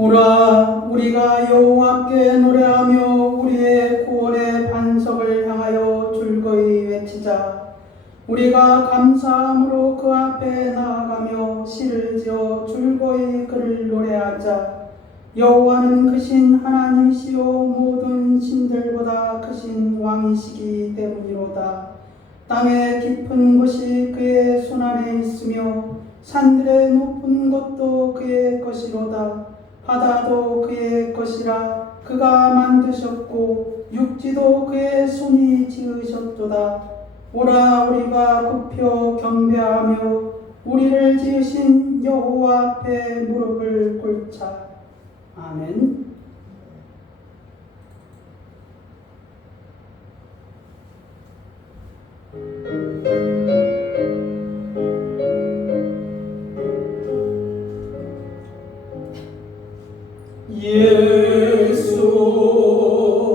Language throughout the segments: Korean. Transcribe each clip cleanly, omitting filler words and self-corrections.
오라, 우리가 여호와께 노래하며 우리의 구원의 반석을 향하여 즐거이 외치자. 우리가 감사함으로 그 앞에 나아가며 시를 지어 즐거이 그를 노래하자. 여호와는 크신 하나님이시요 모든 신들보다 크신 왕이시기 때문이로다. 땅의 깊은 곳이 그의 손안에 있으며 산들의 높은 곳도 그의 것이로다. 바다도 그의 것이라. 그가 만드셨고 육지도 그의 손이 지으셨도다. 오라, 우리가 굽혀 경배하며 우리를 지으신 여호와 앞에 무릎을 꿇자. 아멘.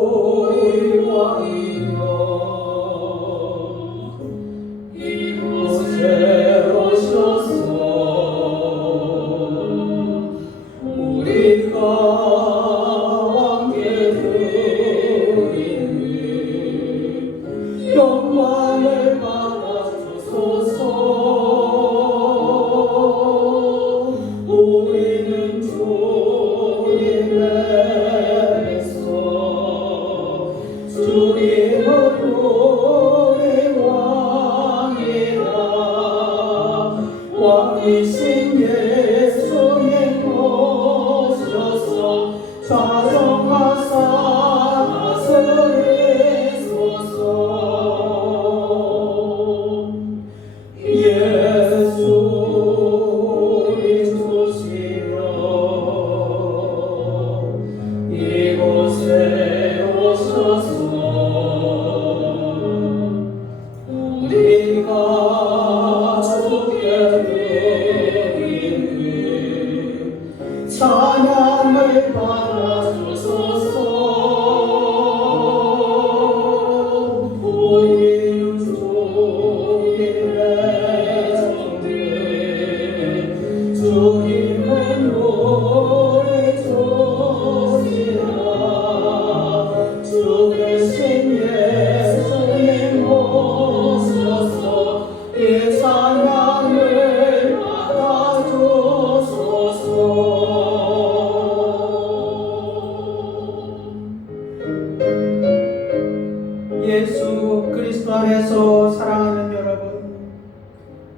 예수의 왕이여 이곳에 오셔서 우리가 왕께 드리니 영광을 받아주소서. 우리는 주님의 우리 왕이라. 왕이신 예수님 오셔서 좌정하사 다스리소서. 예수 우리 주시여 이곳에 오셔서 우리가 주께 드리는 찬양을 받아주소서. 우리는 주님의 종들 주님은 우리 주시라. 주 대신 예수님 오셔서 이 찬양을 받아주소서. 예수 그리스도 안에서 사랑하는 여러분,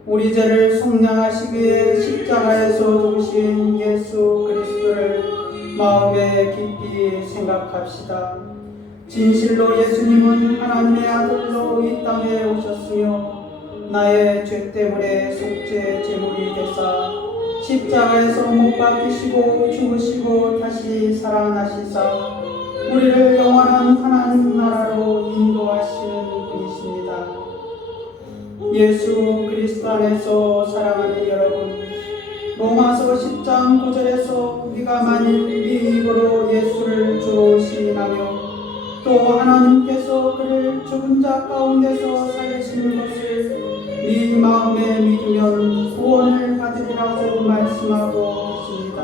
우리 죄를 속량하시기 위해 십자가에서 죽으신 예수 그리스도를 마음에 깊이 생각합시다. 진실로 예수님은 하나님의 아들로 이 땅에 오셨으며 나의 죄 때문에 속죄 제물이 되사 십자가에서 못 박히시고 죽으시고 다시 살아나시사 우리를 영원한 하나님 나라로 인도하시는 분이십니다. 예수 그리스도 안에서 사랑하는 여러분, 로마서 10장 9절에서 네가 만일 네 입으로 예수를 주로 시인하며 또 하나님께서 그를 죽은 자 가운데서 살리시는 것을 네 마음에 믿으면 구원을 받으리라고 말씀하고 있습니다.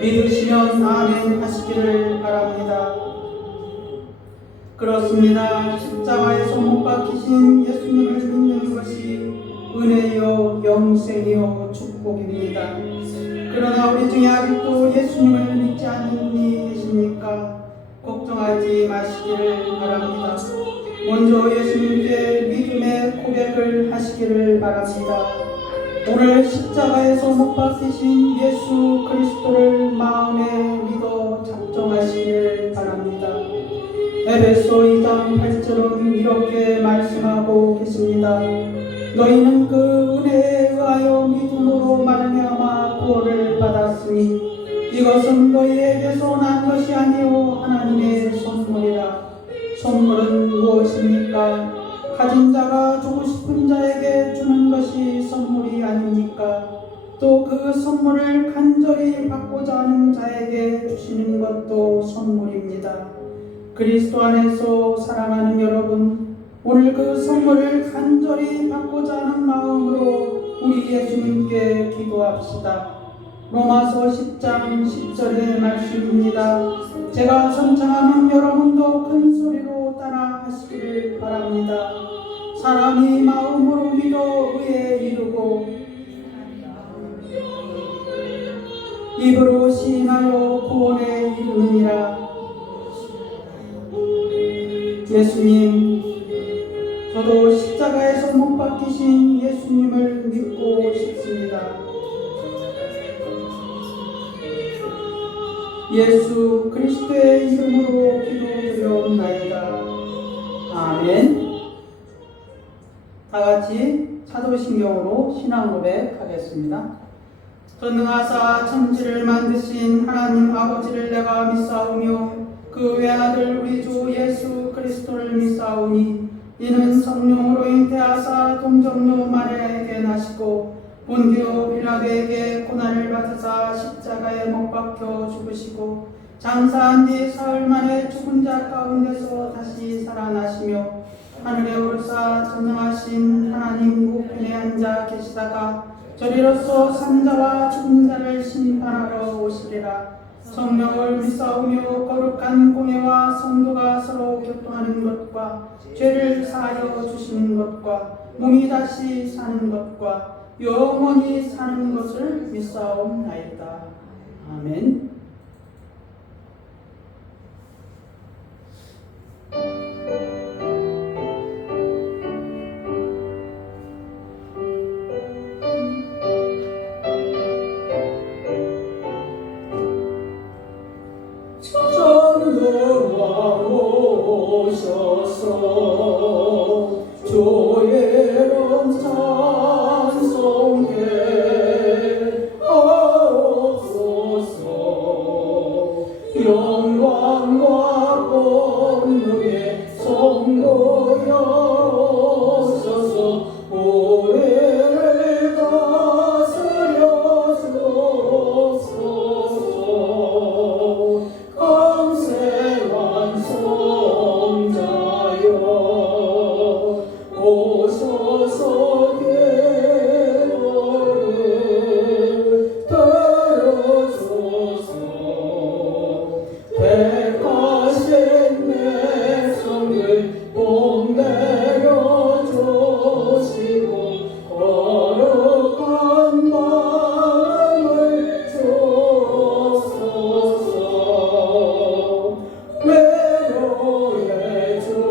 믿으시면 아멘 하시기를 바랍니다. 그렇습니다. 십자가에서 못 박히신 예수님을 믿는 것이 은혜요 영생이요 축복입니다. 그러나 우리 중에 아직도 예수님을 믿지 않는 분이 계십니까? 걱정하지 마시기를 바랍니다. 먼저 예수님께 믿음의 고백을 하시기를 바랍니다. 오늘 십자가에서 못 박히신 예수 그리스도를 마음에 믿어 작정하시기를 바랍니다. 에베소 2장 8절은 이렇게 말씀하고 계십니다. 너희는 그 은혜에 의하여 믿음으로 말미암아 구원을 받았으니 이것은 너희에게서 난 것이 아니오 하나님의 선물이라. 선물은 무엇입니까? 가진 자가 주고 싶은 자에게 주는 것이 선물이 아닙니까? 또 그 선물을 간절히 받고자 하는 자에게 주시는 것도 선물입니다. 그리스도 안에서 사랑하는 여러분, 오늘 그 선물을 간절히 받고자 하는 마음으로 우리 예수님께 기도합시다. 로마서 10장 10절의 말씀입니다. 제가 선창하면 여러분도 큰 소리로 따라 하시기를 바랍니다. 사람이 마음으로 믿어 의에 이르고 입으로 시인하여 구원에 이르느니라. 예수님, 저도 십자가에서 못 박히신 예수님을 믿고 싶습니다. 예수 그리스도의 이름으로 기도드려옵나이다. 아멘. 다 같이 사도신경으로 신앙 고백하겠습니다. 전능하사 천지를 만드신 하나님 아버지를 내가 믿사오며 그 외아들 우리 주 예수 그리스도를 믿사오니 이는 성령으로 잉태하사 동정녀 마리아에게 나시고 본디오 빌라도에게 고난을 받으사 십자가에 못 박혀 죽으시고 장사한 뒤 사흘 만에 죽은 자 가운데서 다시 살아나시며 하늘에 오르사 전능하신 하나님 우편에 앉아 계시다가 저리로서 산자와 죽은 자를 심판하러 오시리라. 성령을 믿사오며 거룩한 공예와 성도가 서로 교통하는 것과 죄를 사하여 주시는 것과 몸이 다시 사는 것과 영원히 사는 것을 믿사옵나이다. 아멘. 전능왕 오셔서 조예롭 찬송해 하옵소서. 영광과 권능의 성도여셔서 오해를 다스려 주옵소서. 강세한 성자여 오셔서 계보를 들어주소서. 택하신 백성을 복 내려주시고 거룩한 마음을 주소서. 외로해 주소며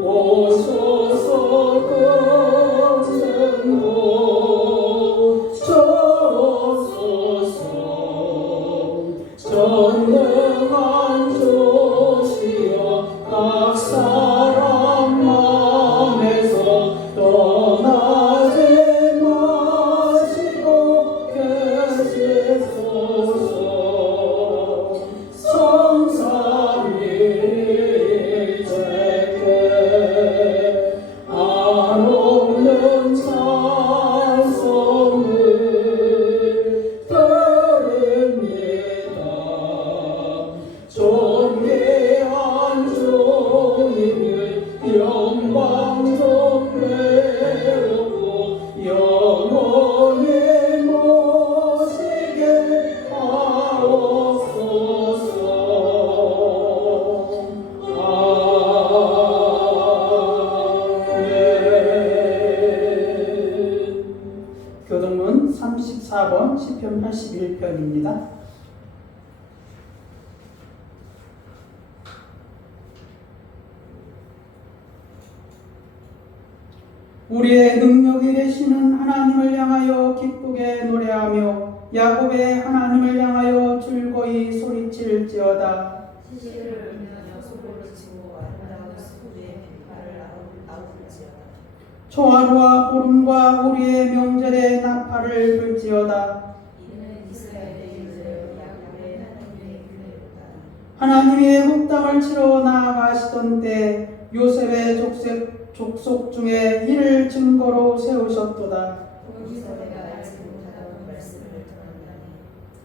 오셔서 검증고 주소서. 전능한 주시여 각 사람 마음에서 떠나지 마시고 계시소서. 성삼일체께 안 없는 찬송을 드립니다. 존귀한 주님을 영광 좀 배우고 영원히 모시게 하옵소서. 아멘. 교동문 34번 시편 81편입니다. 우리의 능력이 되시는 하나님을 향하여 기쁘게 노래하며 야곱의 하나님을 향하여 즐거이 소리칠지어다. 시시를 울며 소고를 치고 아름다운 수구의 빛발을 아우를지어다. 초하루와 보름과 우리의 명절에 나팔을 불지어다. 이는 이스라엘의 일들 야곱의 하나님의 규례로다. 하나님의 묵당을 치러 나아가시던 때 요셉의 족속 중에 이를 증거로 세우셨도다. 거기서 내가 알지 못하던 말씀을 전한다니.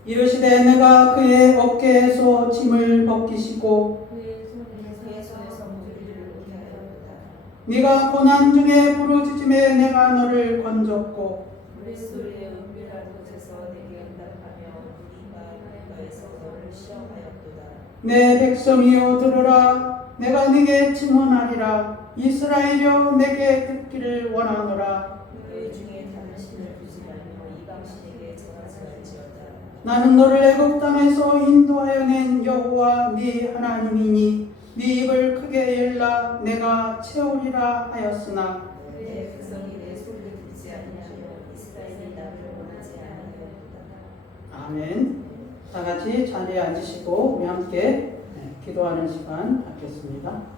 이르시되 내가 그의 어깨에서 짐을 벗기시고 그의 손에서 무리를 놓게 하였도다. 네가 고난 중에 부르짖음에 내가 너를 건졌고 소리에 은밀한 곳에서 내게 응답하며 우리가 너에서 너를 시험하였도다. 내 백성이여 들으라. 내가 네게 증언하리라. 이스라엘이여 내게 듣기를 원하노라. 너희 중에 다른 신을 두지 말며 이방 신에게 절하지 말지어다. 나는 너를 애굽 땅에서 인도하여 낸 여호와 네 하나님이니 네 입을 크게 열라. 내가 채우리라 하였으나 내 백성이 내 소리를 듣지 아니하며 이스라엘이 나를 원하지 아니하였다. 아멘. 다 같이 자리에 앉으시고 우리 함께 기도하는 시간 갖겠습니다.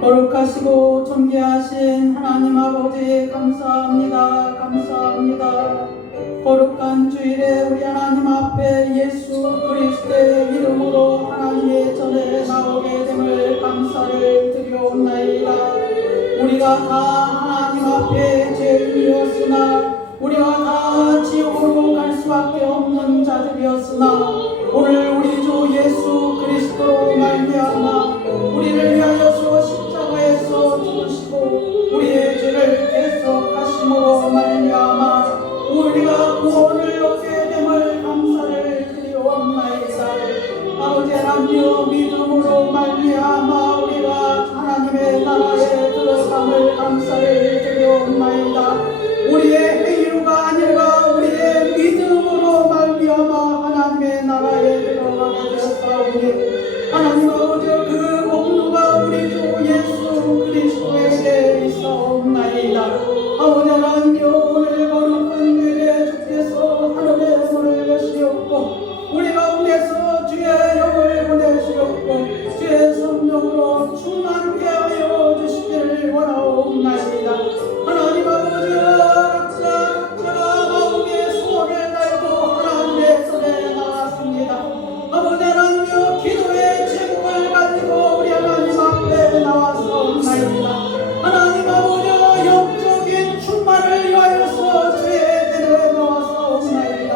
거룩하시고 존귀하신 하나님 아버지 감사합니다. 감사합니다. 거룩한 주일에 우리 하나님 앞에 예수 그리스도의 이름으로 하나님의 전에 나오게 됨을 감사를 드리옵나이다. 우리가 다 하나님 앞에 죄인이었으나 우리가 다 지옥으로 갈 수밖에 없는 자들이었으나 오늘 우리 주 예수 그리스도로 말미암아 우리를 위하여서 십자가에서 죽으시고 우리의 죄를 대속하심으로 말미암아 우리가 구원을 얻게 됨을 감사를 드리옵나이다. 아버지 하나님 믿음으로 말미암아 우리가 하나님의 나라에 들어감을 감사를 드리옵나이다. 우리의 행위가 아니라 우리의 믿음으로 말미암아 하나님의 나라에 들어가게 되었사오니 하나님 아버지 그 공로가 우리 주 예수 그리스도에게 있사옵나이다. 아버지 하나님 오늘 거룩한 주일에 주께서 하늘의 문을 여시옵고 우리 가운데서 주의 영을 보내시옵고 주의 성령으로 충만케 하여 주시기를 원하옵나이다. 하나님 아버지 각자가 마음의 소원을 달고 하나님의 손에 나왔습니다. 아버지 하나님여 기도의 제목을 가지고 우리 하나님 앞에 나왔사옵나이다. 하나님 아버지 영적인 충만을 위하여서 주의 대에 나왔사옵나이다.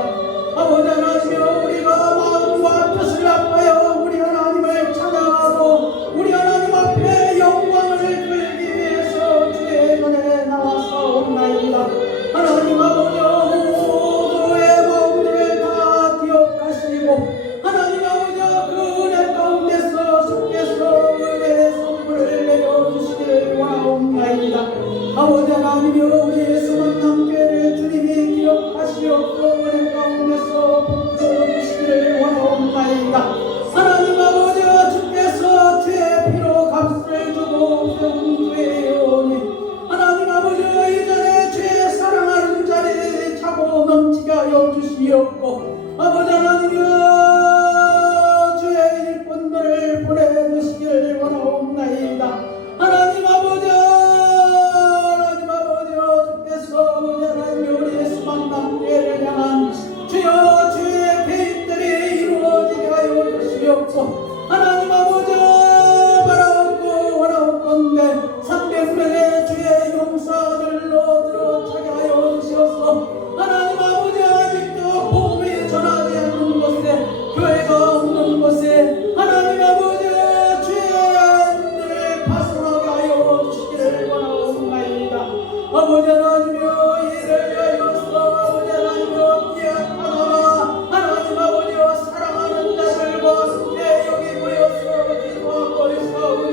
아버지 하나님여 우리가 마음과 뜻을 합하여 우리 하나님을 찬양하고 우리 하나님 앞에 영광을 돌리기 위해서 주의 전에 나왔사옵나이다. 하나님 아버지 모두의 마음들을 다 기억하시고 하나님 아버지 그 은혜 가운데서 주께서 은혜의 선물을 내려주시기를 원하옵나이다. 아버지 하나님여 우리 예수 만남교회를 주님이 기억하시옵고 은혜 가운데서 붙들어주시기를 원하옵나이다. 하나님 아버지 주께서 주의 피로 값을 주고 세운 교회이오니 하나님 아버지 이전에 주의 사랑하는 자리 차고 넘치게 하여 주시옵고 아버지 하나님여 주의 일꾼들을 보내주시기를 원하옵나이다. 하나님 아버지 주께서 하나님 우리 예수 만남교회를 향한 주여 주의 계획들이 이루어지게 하여 주시옵고 하나님 아버지 바라옵고 원하옵건대 300명의 주의 용사들로 들어차게 하여 주시옵소서. 하나님 아버지 아직도 복음이 전하지 않는 곳에 교회가 없는 곳에 하나님 아버지 주의 안들을 파송하게 하여 주시기를 원하옵나이다. 아버지 하나님여 이를 위하여서 아버지 하나님여 기약하노라. 하나님 아버지여 사랑하는 자들과 함께 여기 모여서 기도하고 있사오니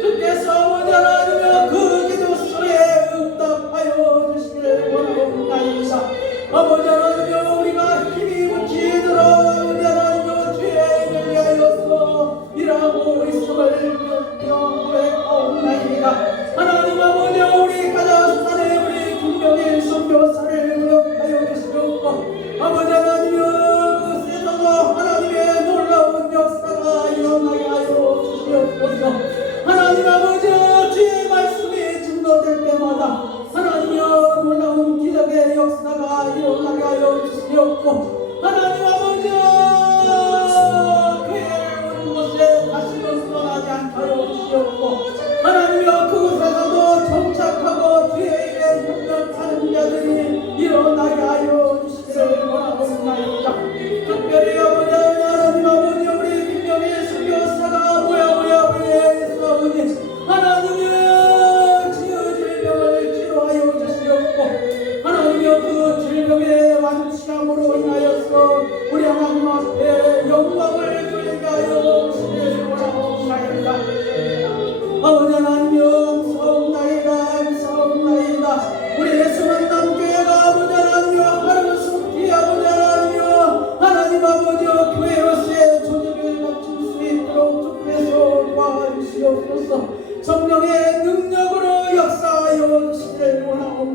주께서 아버지 하나님여 그 기도 소리에 응답하여 주시기를 원하옵나이다. 아버지 하나님여 우리가 힘이 붙이도록 아버지 하나님여 주의 일을 위하여서 일하고 있음을 고백하옵나이다. 하나님 아버지 우리 가자산에 우리 분명히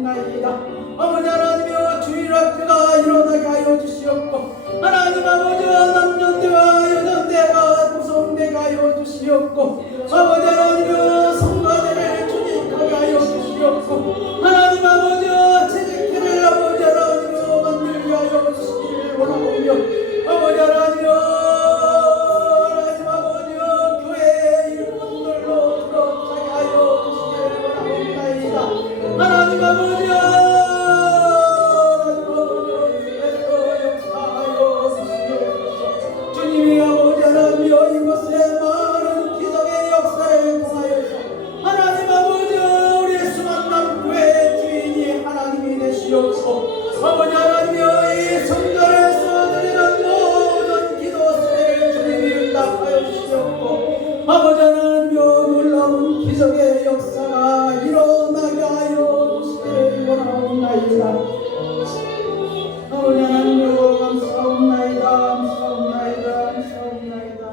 원하옵나이다. 아버지 하나님이여 주일학교가 일어나게 하여 주시옵고 하나님 아버지와 남년대와 여년대가 구성되게 하여 주시옵고 아버지 하나님이여 성가대를 조직하게 하여 주시옵고 하나님 아버지여 채직회를 아버지 하나님이여 만들게 하여 주시기를 원하오며 아버지 하나님이여 하나님 아버지여 교회의 일꾼들로 들어가게 하여 주시기를 원하옵나이다. 하나님 아버지여 주님이 아버지 하나님이여 이곳에 많은 기적의 역사를 통하여서 하나님 아버지여 우리 수만남교회 주인이 하나님이 되시옵고 아버지 하나님이여 이 성전에서 드리는 모든 기도 소리를 주님이 응답하여 주시옵고 아버지 하나님이여 놀라운 기적의 역사가 일어나게 하여 주시기를 원하옵나이다. 아버지 하나님이여 감사옵나이다. 감사옵나이다. 감사옵나이다.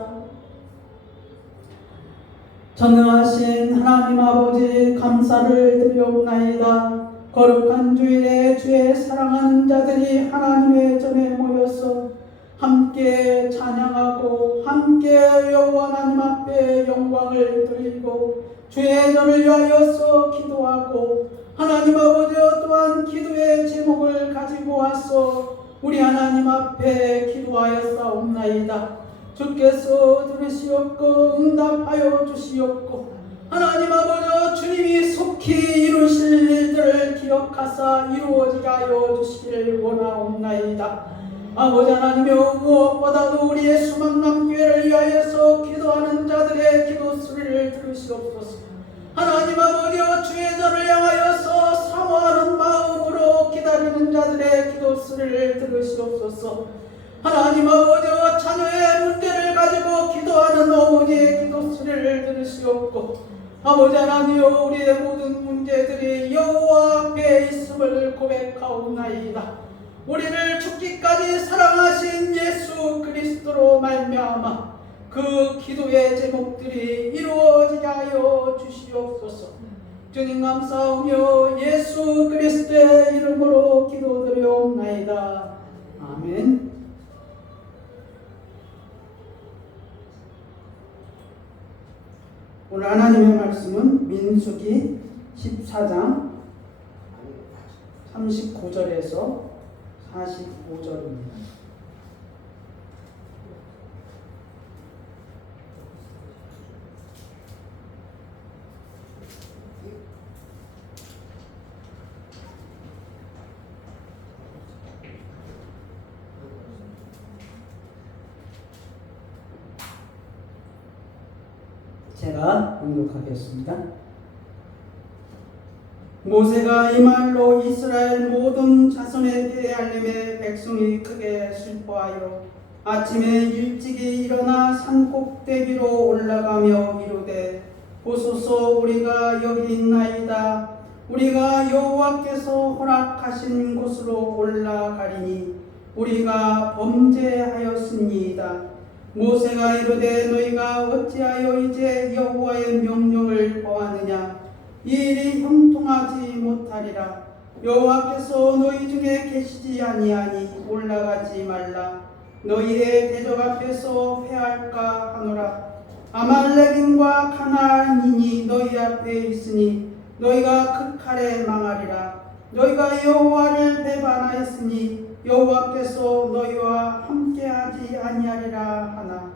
전능하신 하나님 아버지 감사를 드리옵나이다. 거룩한 주일에 주의 사랑하는 자들이 하나님의 전에 모여서 함께 찬양하고 함께 여호와 하나님 앞에 영광을 드리고 주의 전을 위하여서 기도하고 하나님 아버지여 또한 기도의 제목을 가지고 와서 우리 하나님 앞에 기도하였사옵나이다. 주께서 들으시옵고 응답하여 주시옵고 하나님 아버지여 주님이 속히 이루실 일들을 기억하사 이루어지게 하여 주시기를 원하옵나이다. 아버지 하나님이여 무엇보다도 우리의 수만남교회를 위하여서 기도하는 자들의 기도 소리를 들으시옵소서. 하나님 아버지여 주의 전을 향하여서 사모하는 마음으로 기다리는 자들의 기도 소리를 들으시옵소서. 하나님 아버지여 자녀의 문제를 가지고 기도하는 어머니의 기도 소리를 들으시옵고 아버지 하나님이여 우리의 모든 문제들이 여호와 앞에 있음을 고백하옵나이다. 우리를 죽기까지 사랑하신 예수 그리스도로 말미암아 그 기도의 제목들이 이루어지게 하여 주시옵소서. 주님 감사하며 예수 그리스도의 이름으로 기도드리옵나이다. 아멘. 오늘 하나님의 말씀은 민수기 14장 39절에서 45절입니다. 제가 공독하겠습니다. 모세가 이 말로 이스라엘 모든 자손에게 알림해 백성이 크게 슬퍼하여 아침에 일찍이 일어나 산 꼭대기로 올라가며 이르되 보소서 우리가 여기 있나이다. 우리가 여호와께서 허락하신 곳으로 올라가리니 우리가 범죄하였습니다. 모세가 이르되 너희가 어찌하여 이제 여호와의 명령을 범하느냐. 이 일이 형통하지 못하리라. 여호와께서 너희 중에 계시지 아니하니 올라가지 말라. 너희의 대적 앞에서 패할까 하노라. 아말렉인과 가나안인이 너희 앞에 있으니 너희가 그 칼에 망하리라. 너희가 여호와를 배반하였으니 여호와께서 너희와 함께하지 아니하리라 하나.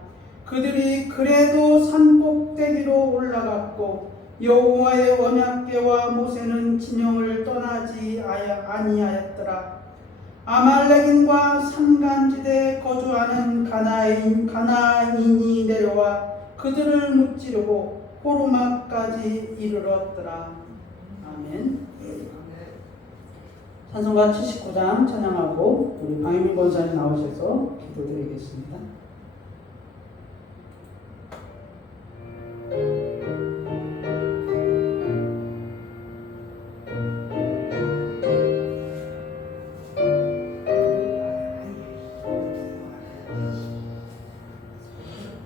그들이 그래도 산 꼭대기로 올라갔고 여호와의 언약궤와 모세는 진영을 떠나지 아니하였더라. 아말렉인과 산간지대에 거주하는 가나안인이 내려와 그들을 무찌르고 호르마까지 이르렀더라. 아멘. 찬송가 79장 찬양하고 우리 방혜민 권사님 나오셔서 기도드리겠습니다.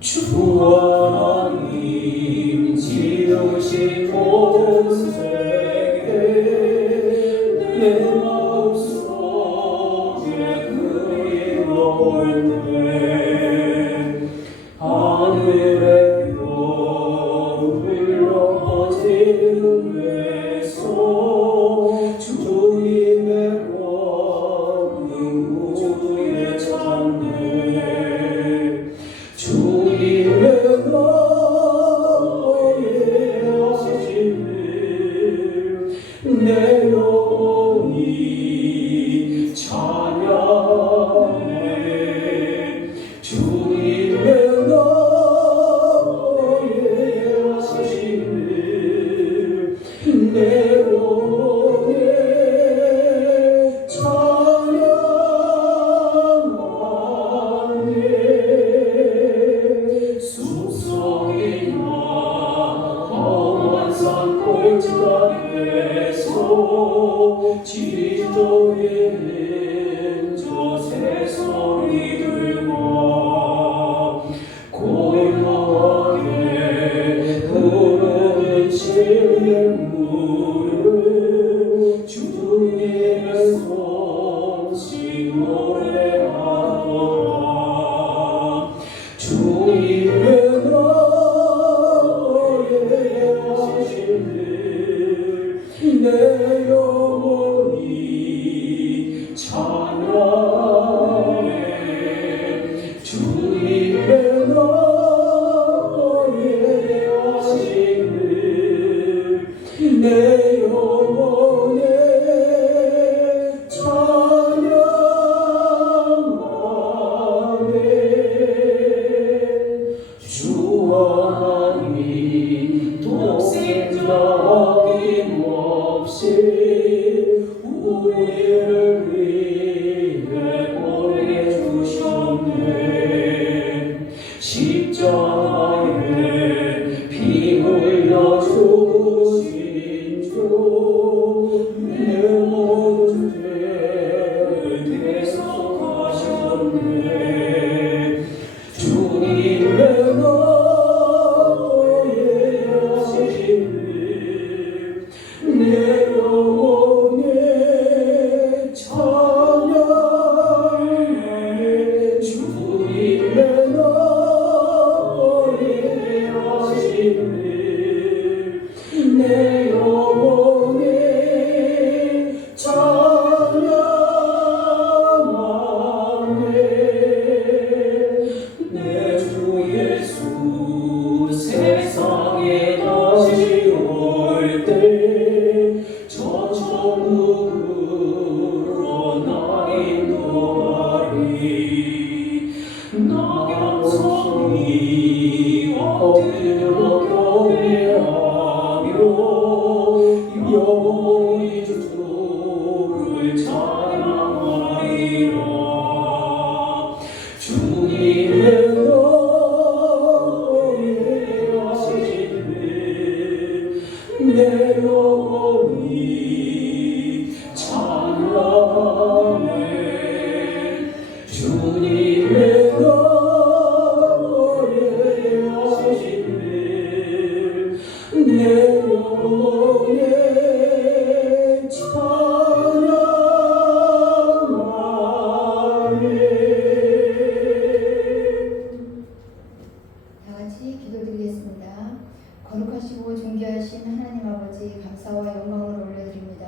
주 하나님 지으신 모세에게 내 내 마음속에 그리워올 때 하늘의 별 흘러 퍼지는 데서 주님의 권능 우주에 찾네 주님의 너의 하심을 내 영혼이 찬양해 주님의 너의 하심을 내 영혼이 찬양하네 숲속이나 험한 산 골짜기에서 지저귀는 저 새소리들과 고요하게 흐르는 진흙물을 주님의 솜씨 노래하더라 주님의 너의 하심을 내 영혼이 찬양해 주님의 너의 하심을 내 영혼이 찬양하네 주 하나님 독생자 어김없이 우리를 위해 보내주셨네 십자가에 피 흘려 죽으신 주 내 모든 죄를 대속하셨네 주님의 너의 하심을 내 영혼이 찬양해 주님의 너의 하심을 내 영혼이 찬양하네 내 주 예수 세상에 다시 올 때 저 천국으로 나 인도하리 낙엽성이 엎드려 경배하며 영원히 주를 찬양하리라 주님의 너의 하심을 내 영혼이 찬양해 주님의 너의 하심을 내 영혼이 찬양하네 다 같이 기도드리겠습니다. 거룩하시고 존귀하신 하나님 아버지 감사와 영광을 올려드립니다.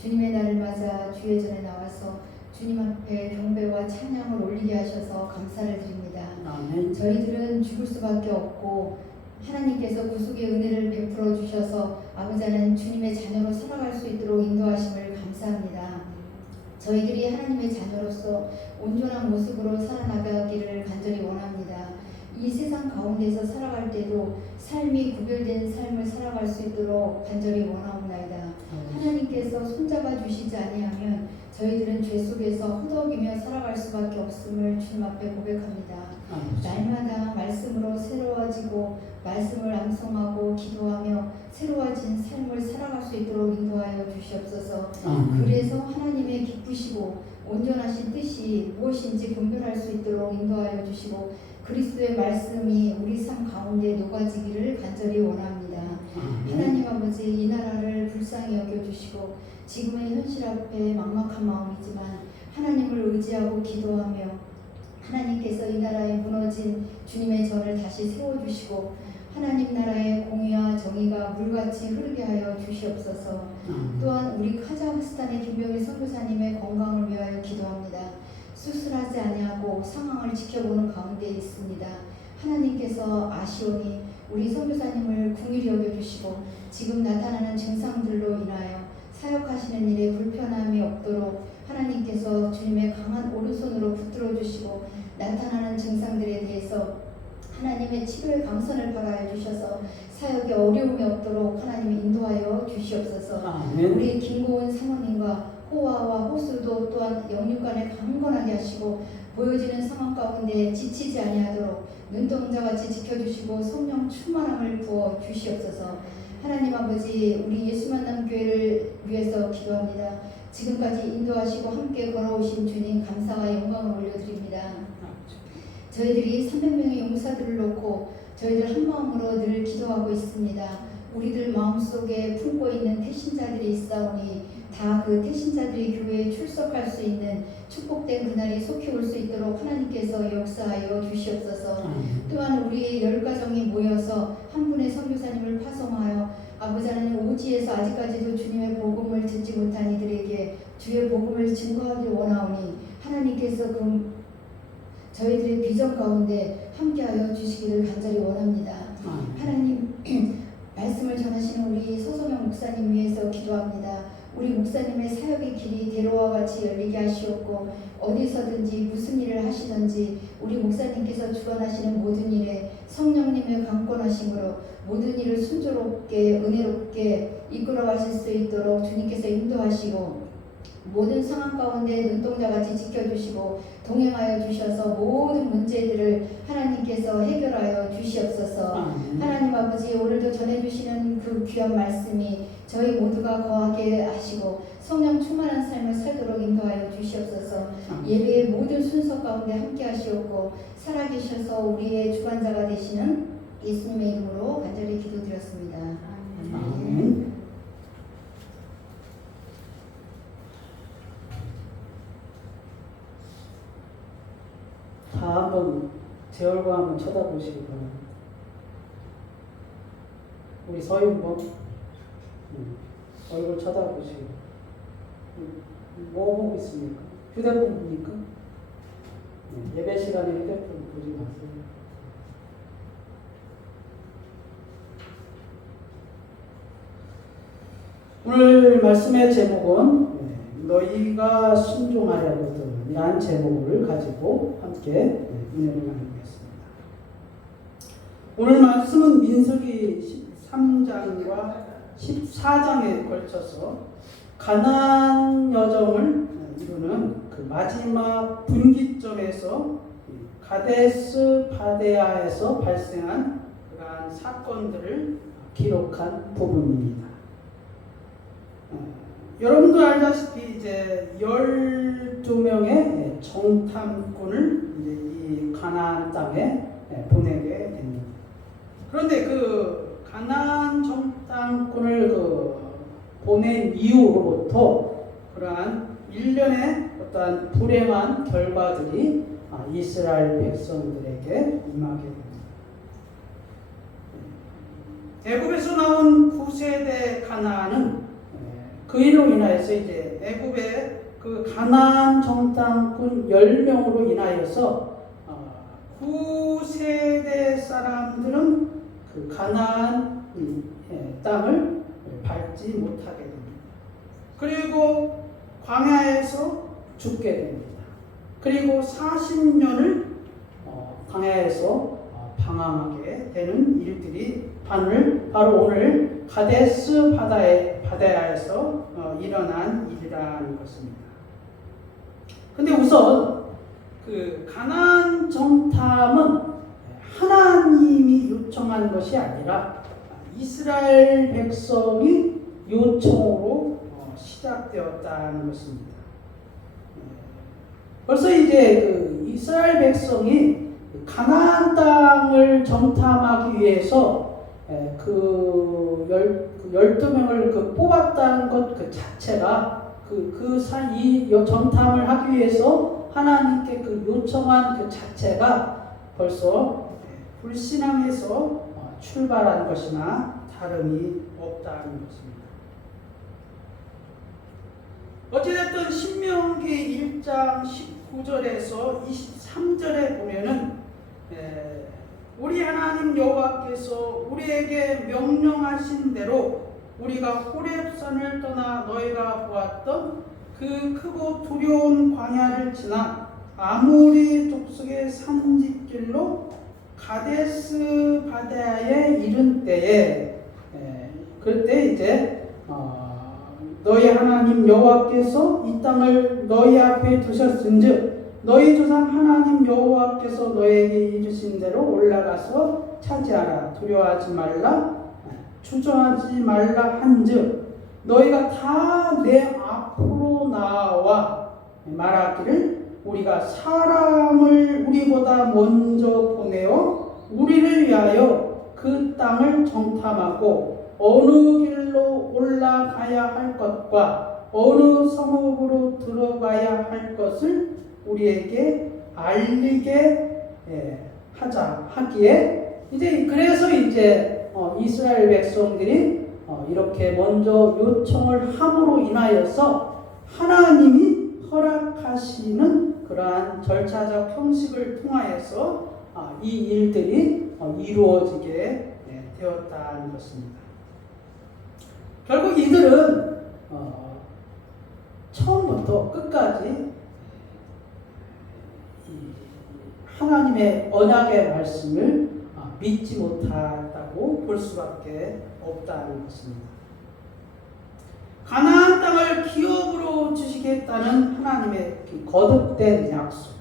주님의 날을 맞아 주의 전에 나와서 주님 앞에 경배와 찬양을 올리게 하셔서 감사를 드립니다. 아멘. 저희들은 죽을 수밖에 없고 하나님께서 구속의 은혜를 베풀어 주셔서 아버지 하나님 주님의 자녀로 살아갈 수 있도록 인도하심을 감사합니다. 저희들이 하나님의 자녀로서 온전한 모습으로 살아나가기를 간절히 원합니다. 이 세상 가운데서 살아갈 때도 삶이 구별된 삶을 살아갈 수 있도록 간절히 원하옵나이다. 하나님께서 손잡아 주시지 아니하면 저희들은 죄 속에서 허덕이며 살아갈 수밖에 없음을 주님 앞에 고백합니다. 날마다 말씀으로 새로워지고 말씀을 암송하고 기도하며 새로워진 삶을 살아갈 수 있도록 인도하여 주시옵소서. 그래서 하나님의 기쁘시고 온전하신 뜻이 무엇인지 분별할 수 있도록 인도하여 주시고 그리스도의 말씀이 우리 삶 가운데 녹아지기를 간절히 원합니다. 하나님 아버지 이 나라를 불쌍히 여겨주시고 지금의 현실 앞에 막막한 마음이지만 하나님을 의지하고 기도하며 하나님께서 이 나라에 무너진 주님의 전을 다시 세워주시고 하나님 나라의 공의와 정의가 물같이 흐르게 하여 주시옵소서. 또한 우리 카자흐스탄의 김병일 선교사님의 건강을 위하여 기도합니다. 수술하지 아니하고 상황을 지켜보는 가운데 있습니다. 하나님께서 아시오니 우리 선교사님을 긍휼히 여겨주시고 지금 나타나는 증상들로 인하여 사역하시는 일에 불편함이 없도록 하나님께서 주님의 강한 오른손으로 붙들어 주시고 나타나는 증상들에 대해서 하나님의 치료의 강선을 바라여 주셔서 사역에 어려움이 없도록 하나님이 인도하여 주시옵소서. 아멘. 우리 김고은 사모님과 호화와 호수도 또한 영육간에 강건하게 하시고 보여지는 상황 가운데 지치지 아니하도록 눈동자같이 지켜주시고 성령 충만함을 부어 주시옵소서. 하나님 아버지, 우리 예수 만남 교회를 위해서 기도합니다. 지금까지 인도하시고 함께 걸어오신 주님 감사와 영광을 올려드립니다. 저희들이 300명의 용사들을 놓고 저희들 한 마음으로 늘 기도하고 있습니다. 우리들 마음속에 품고 있는 태신자들이 있사오니 다 그 태신자들이 교회에 출석할 수 있는 축복된 그날이 속히 올 수 있도록 하나님께서 역사하여 주시옵소서. 또한 우리의 10가정이 모여서 한 분의 선교사님을 파송하여 아버지 하나님 오지에서 아직까지도 주님의 복음을 듣지 못한 이들에게 주의 복음을 증거하기 원하오니 하나님께서 그 저희들의 비전 가운데 함께하여 주시기를 간절히 원합니다. 하나님 말씀을 전하시는 우리 서성영 목사님 위해서 기도합니다. 우리 목사님의 사역의 길이 대로와 같이 열리게 하시옵고 어디서든지 무슨 일을 하시든지 우리 목사님께서 주관하시는 모든 일에 성령님의 강권하심으로 모든 일을 순조롭게 은혜롭게 이끌어 가실 수 있도록 주님께서 인도하시고 모든 상황 가운데 눈동자같이 지켜주시고 동행하여 주셔서 모든 문제들을 하나님께서 해결하여 주시옵소서. 하나님 아버지, 오늘도 전해주시는 그 귀한 말씀이 저희 모두가 거하게 하시고 성령 충만한 삶을 살도록 인도하여 주시옵소서. 예배의 모든 순서 가운데 함께 하시옵고 살아계셔서 우리의 주관자가 되시는 예수님의 이름으로 간절히 기도드렸습니다. 아멘. 다 한번 제 얼굴 한번 쳐다보시기 바랍니다. 우리 서윤범 얼굴 쳐다보시고 뭐 보고 있습니까? 휴대폰 보니까? 예배 시간에 휴대폰 보지 마세요. 오늘 말씀의 제목은 너희가 순종하려거든 이란 제목을 가지고 함께 은혜를 나누겠습니다. 오늘 말씀은 민수기 13장과 14장에 걸쳐서 가나안 여정을 이루는 그 마지막 분기점에서 가데스 바네아에서 발생한 그러한 사건들을 기록한 부분입니다. 여러분도 알다시피 이제 12명의 정탐꾼을 이제 이 가나안 땅에 보내게 됩니다. 그런데 그 가나안 정탐꾼을 보낸 이후로부터 그러한 일련의 어떠한 불행한 결과들이 이스라엘 백성들에게 임하게 됩니다. 애굽에서 나온 9세대 가나안은 그 일로 인하여서 이제 애굽의 그 가나안 정탐꾼 10명으로 인하여서 9세대 사람들은 그 가나안 땅을 밟지 못하게 됩니다. 그리고 광야에서 죽게 됩니다. 그리고 40년을 광야에서 방황하게 되는 일들이 바로 오늘 가데스 바네아에서 일어난 일이라는 것입니다. 근데 우선 그 가나안 정탐은 하나님이 요청한 것이 아니라 이스라엘 백성이 요청으로 시작되었다는 것입니다. 벌써 이제 그 이스라엘 백성이 가나안 땅을 정탐하기 위해서 그 그 12명을 그 뽑았다는 것 그 자체가 이 정탐을 하기 위해서 하나님께 그 요청한 그 자체가 벌써 불신앙에서 출발한 것이나 다름이 없다는 것입니다. 어찌됐든 신명기 1장 19절에서 23절에 보면은 우리 하나님 여호와께서 우리에게 명령하신 대로 우리가 호렙산을 떠나 너희가 보았던 그 크고 두려운 광야를 지나 아모리 족속의 산지길로 가데스 바네아에 이른 때에 그때 이제 너희 하나님 여호와께서 이 땅을 너희 앞에 두셨은즉 너희 조상 하나님 여호와께서 너희에게 이르신 대로 올라가서 차지하라. 두려워하지 말라. 주저하지 말라 한즉 너희가 다 내 앞으로 나와 말하기를 우리가 사람을 우리보다 먼저 보내어 우리를 위하여 그 땅을 정탐하고 어느 길로 올라가야 할 것과 어느 성읍으로 들어가야 할 것을 우리에게 알리게 하기에 이제 그래서 이제 이스라엘 백성들이 이렇게 먼저 요청을 함으로 인하여서 하나님이 허락하시는 그러한 절차적 형식을 통하여서 이 일들이 이루어지게 되었다는 것입니다. 결국 이들은 처음부터 끝까지 하나님의 언약의 말씀을 믿지 못했다고 볼 수밖에 없다는 것입니다. 가나안 땅을 기업으로 주시겠다는 하나님의 거듭된 약속,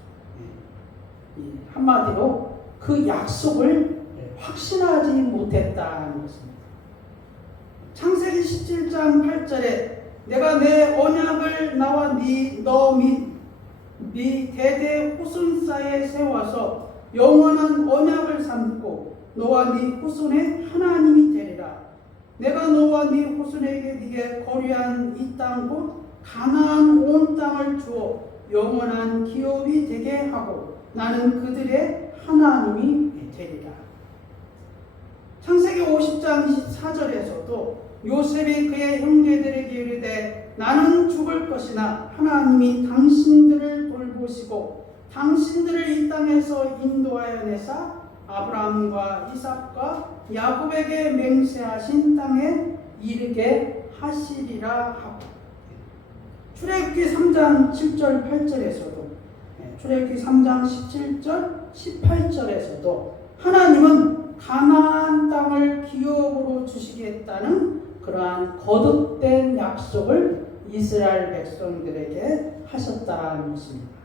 한마디로 그 약속을 확신하지 못했다는 것입니다. 창세기 17장 8절에 내가 내 언약을 나와 네 대대 후손사에 세워서 영원한 언약을 삼고 너와 네 후손의 하나님이 되리라. 내가 너와 네 후손에게 네게 거류한 이 땅 곧 가나안 온 땅을 주어 영원한 기업이 되게 하고 나는 그들의 하나님이 되리라. 창세기 50장 24절에서도 요셉이 그의 형제들에게 이르되 나는 죽을 것이나 하나님이 당신들을 돌보시고 당신들을 이 땅에서 인도하여 내사 아브라함과 이삭과 야곱에게 맹세하신 땅에 이르게 하시리라 하고 출애굽기 3장 7절 8절에서도 출애굽기 3장 17절 18절에서도 하나님은 가나안 땅을 기업으로 주시겠다는 그러한 거듭된 약속을 이스라엘 백성들에게 하셨다는 것입니다.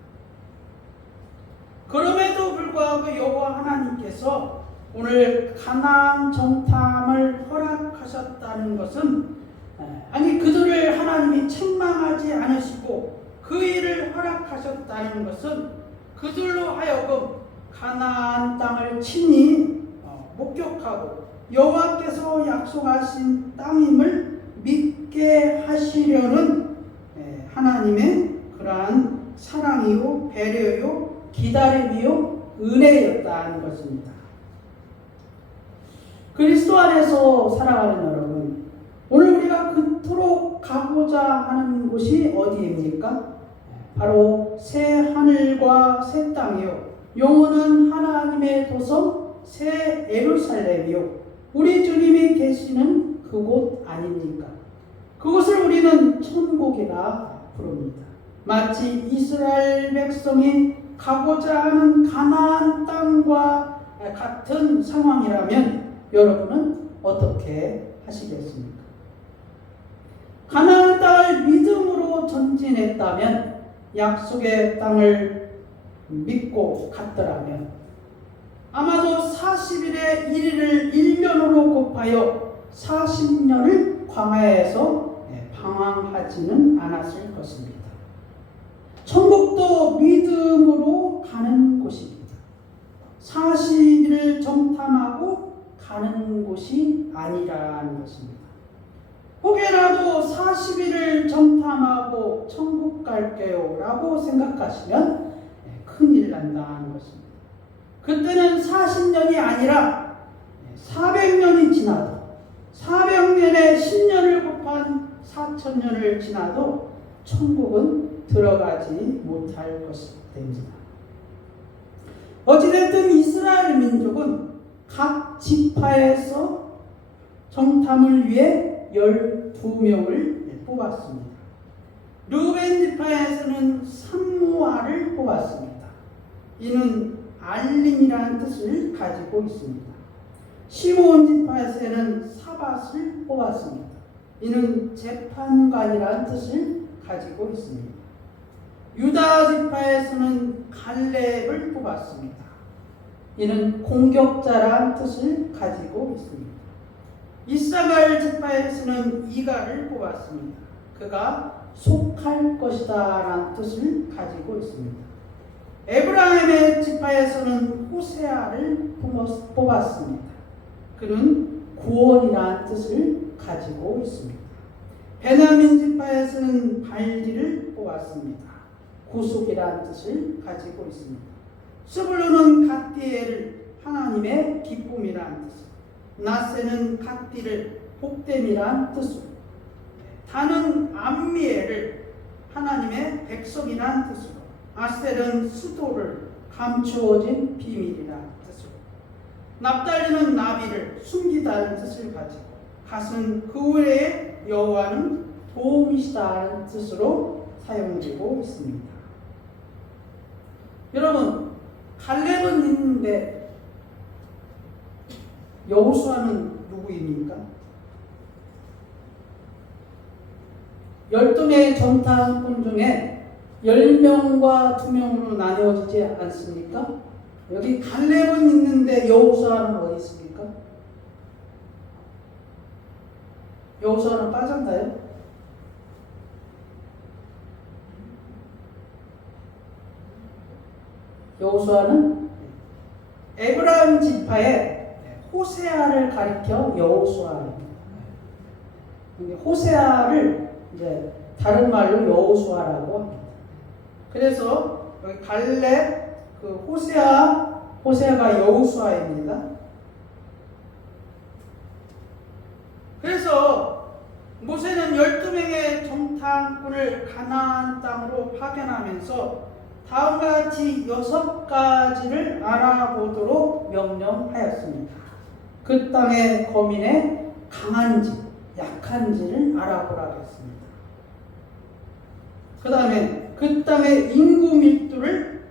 그럼에도 불구하고 여호와 하나님께서 오늘 가나안 정탐을 허락하셨다는 것은 그들을 하나님이 책망하지 않으시고 그 일을 허락하셨다는 것은 그들로 하여금 가나안 땅을 친히 목격하고 여호와께서 약속하신 땅임을 믿게 하시려는 하나님의 그러한 사랑이요 배려요 기다림이요 은혜였다는 것입니다. 그리스도 안에서 살아가는 여러분, 오늘 우리가 그토록 가고자 하는 곳이 어디입니까? 바로 새 하늘과 새 땅이요 영원한 하나님의 도성 새 예루살렘이요 우리 주님이 계시는 그곳 아닙니까? 그곳을 우리는 천국이라 부릅니다. 마치 이스라엘 백성이 가고자 하는 가나안 땅과 같은 상황이라면 여러분은 어떻게 하시겠습니까? 가나안 땅을 믿음으로 전진했다면 약속의 땅을 믿고 갔더라면 아마도 40일의 1일을 1년으로 곱하여 40년을 광야에서 방황하지는 않았을 것입니다. 천국도 믿음으로 가는 곳입니다. 40일을 정탐하고 가는 곳이 아니라는 것입니다. 혹여라도 40일을 정탐하고 천국 갈게요 라고 생각하시면 큰일 난다는 것입니다. 그때는 40년이 아니라 400년이 지나도 400년에 10년을 곱한 4,000년을 지나도 천국은 들어가지 못할 것이 됩니다. 어찌됐든 이스라엘 민족은 각 지파에서 정탐을 위해 12명을 뽑았습니다. 르우벤 지파에서는 삼무아를 뽑았습니다. 이는 알림이라는 뜻을 가지고 있습니다. 시므온 지파에서는 사밧을 뽑았습니다. 이는 재판관이라는 뜻을 가지고 있습니다. 유다 지파에서는 갈렙을 뽑았습니다. 이는 공격자라는 뜻을 가지고 있습니다. 이사갈 지파에서는 이갈을 뽑았습니다. 그가 속할 것이다 라는 뜻을 가지고 있습니다. 에브라임의 지파에서는 호세아를 뽑았습니다. 그는 구원이라는 뜻을 가지고 있습니다. 베냐민 지파에서는 발디를 뽑았습니다. 구속이라는 뜻을 가지고 있습니다. 스불론은 갓디엘을 하나님의 기쁨이라는 뜻, 나세는 갓디를 복됨이라는 뜻으로, 단은 암미엘을 하나님의 백성이라는 뜻으로, 아셀은 수도를 감추어진 비밀이라는 뜻으로, 납달리는 나비를 숨기다는 뜻을 가지고, 갓은 그 외에 여호와는 도움이시다는 뜻으로 사용되고 있습니다. 여러분, 갈렙은 있는데 여호수아는 누구입니까? 12명의 정탐꾼 중에 10명과 2명으로 나뉘어지지 않습니까? 여기 갈렙은 있는데 여호수아는 어디 있습니까? 여호수아는 빠졌나요? 여호수아는 에브라임 지파의 호세아를 가리켜 여호수아입니다. 호세아를 이제 다른 말로 여호수아라고 합니다. 그래서 여기 갈렙 그 호세아가 여호수아입니다. 그래서 모세는 12명의 정탐꾼을 가나안 땅으로 파견하면서 다음과 같이 6가지를 알아보도록 명령하였습니다. 그 땅의 거민의 강한지, 약한지를 알아보라고 했습니다. 그 다음에 그 땅의 인구 밀도를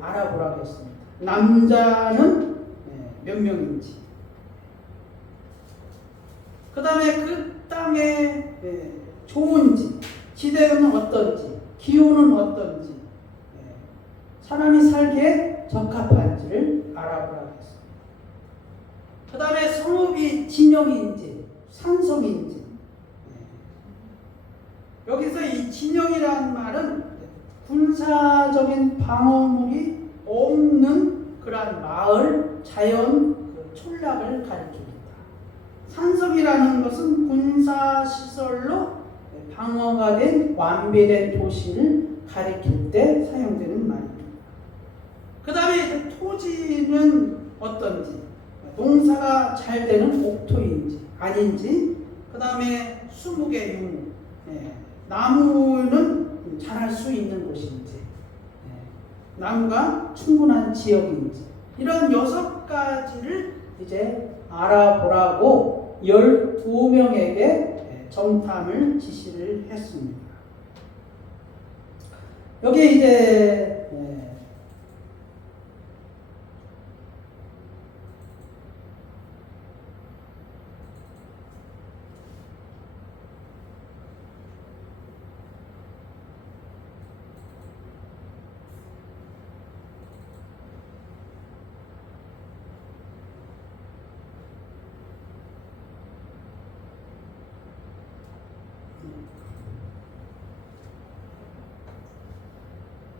알아보라고 했습니다. 남자는 몇 명인지, 그 다음에 그 땅의 좋은지, 지대는 어떤지, 기후는 어떤지, 사람이 살기에 적합한지를 알아보라고 했습니다. 그 다음에 성읍이 진영인지 산성인지, 여기서 이 진영이라는 말은 군사적인 방어물이 없는 그러한 마을, 자연 촌락을 가리킵니다. 산성이라는 것은 군사시설로 방어가 된 완비된 도시를 가리킬 때 사용되는 말입니다. 그 다음에 토지는 어떤지, 농사가 잘 되는 옥토인지 아닌지, 그 다음에 수목의 유무, 나무는 자랄 수 있는 곳인지, 나무가 충분한 지역인지, 이런 6가지를 이제 알아보라고 12명에게 정탐을 지시를 했습니다. 여기에 이제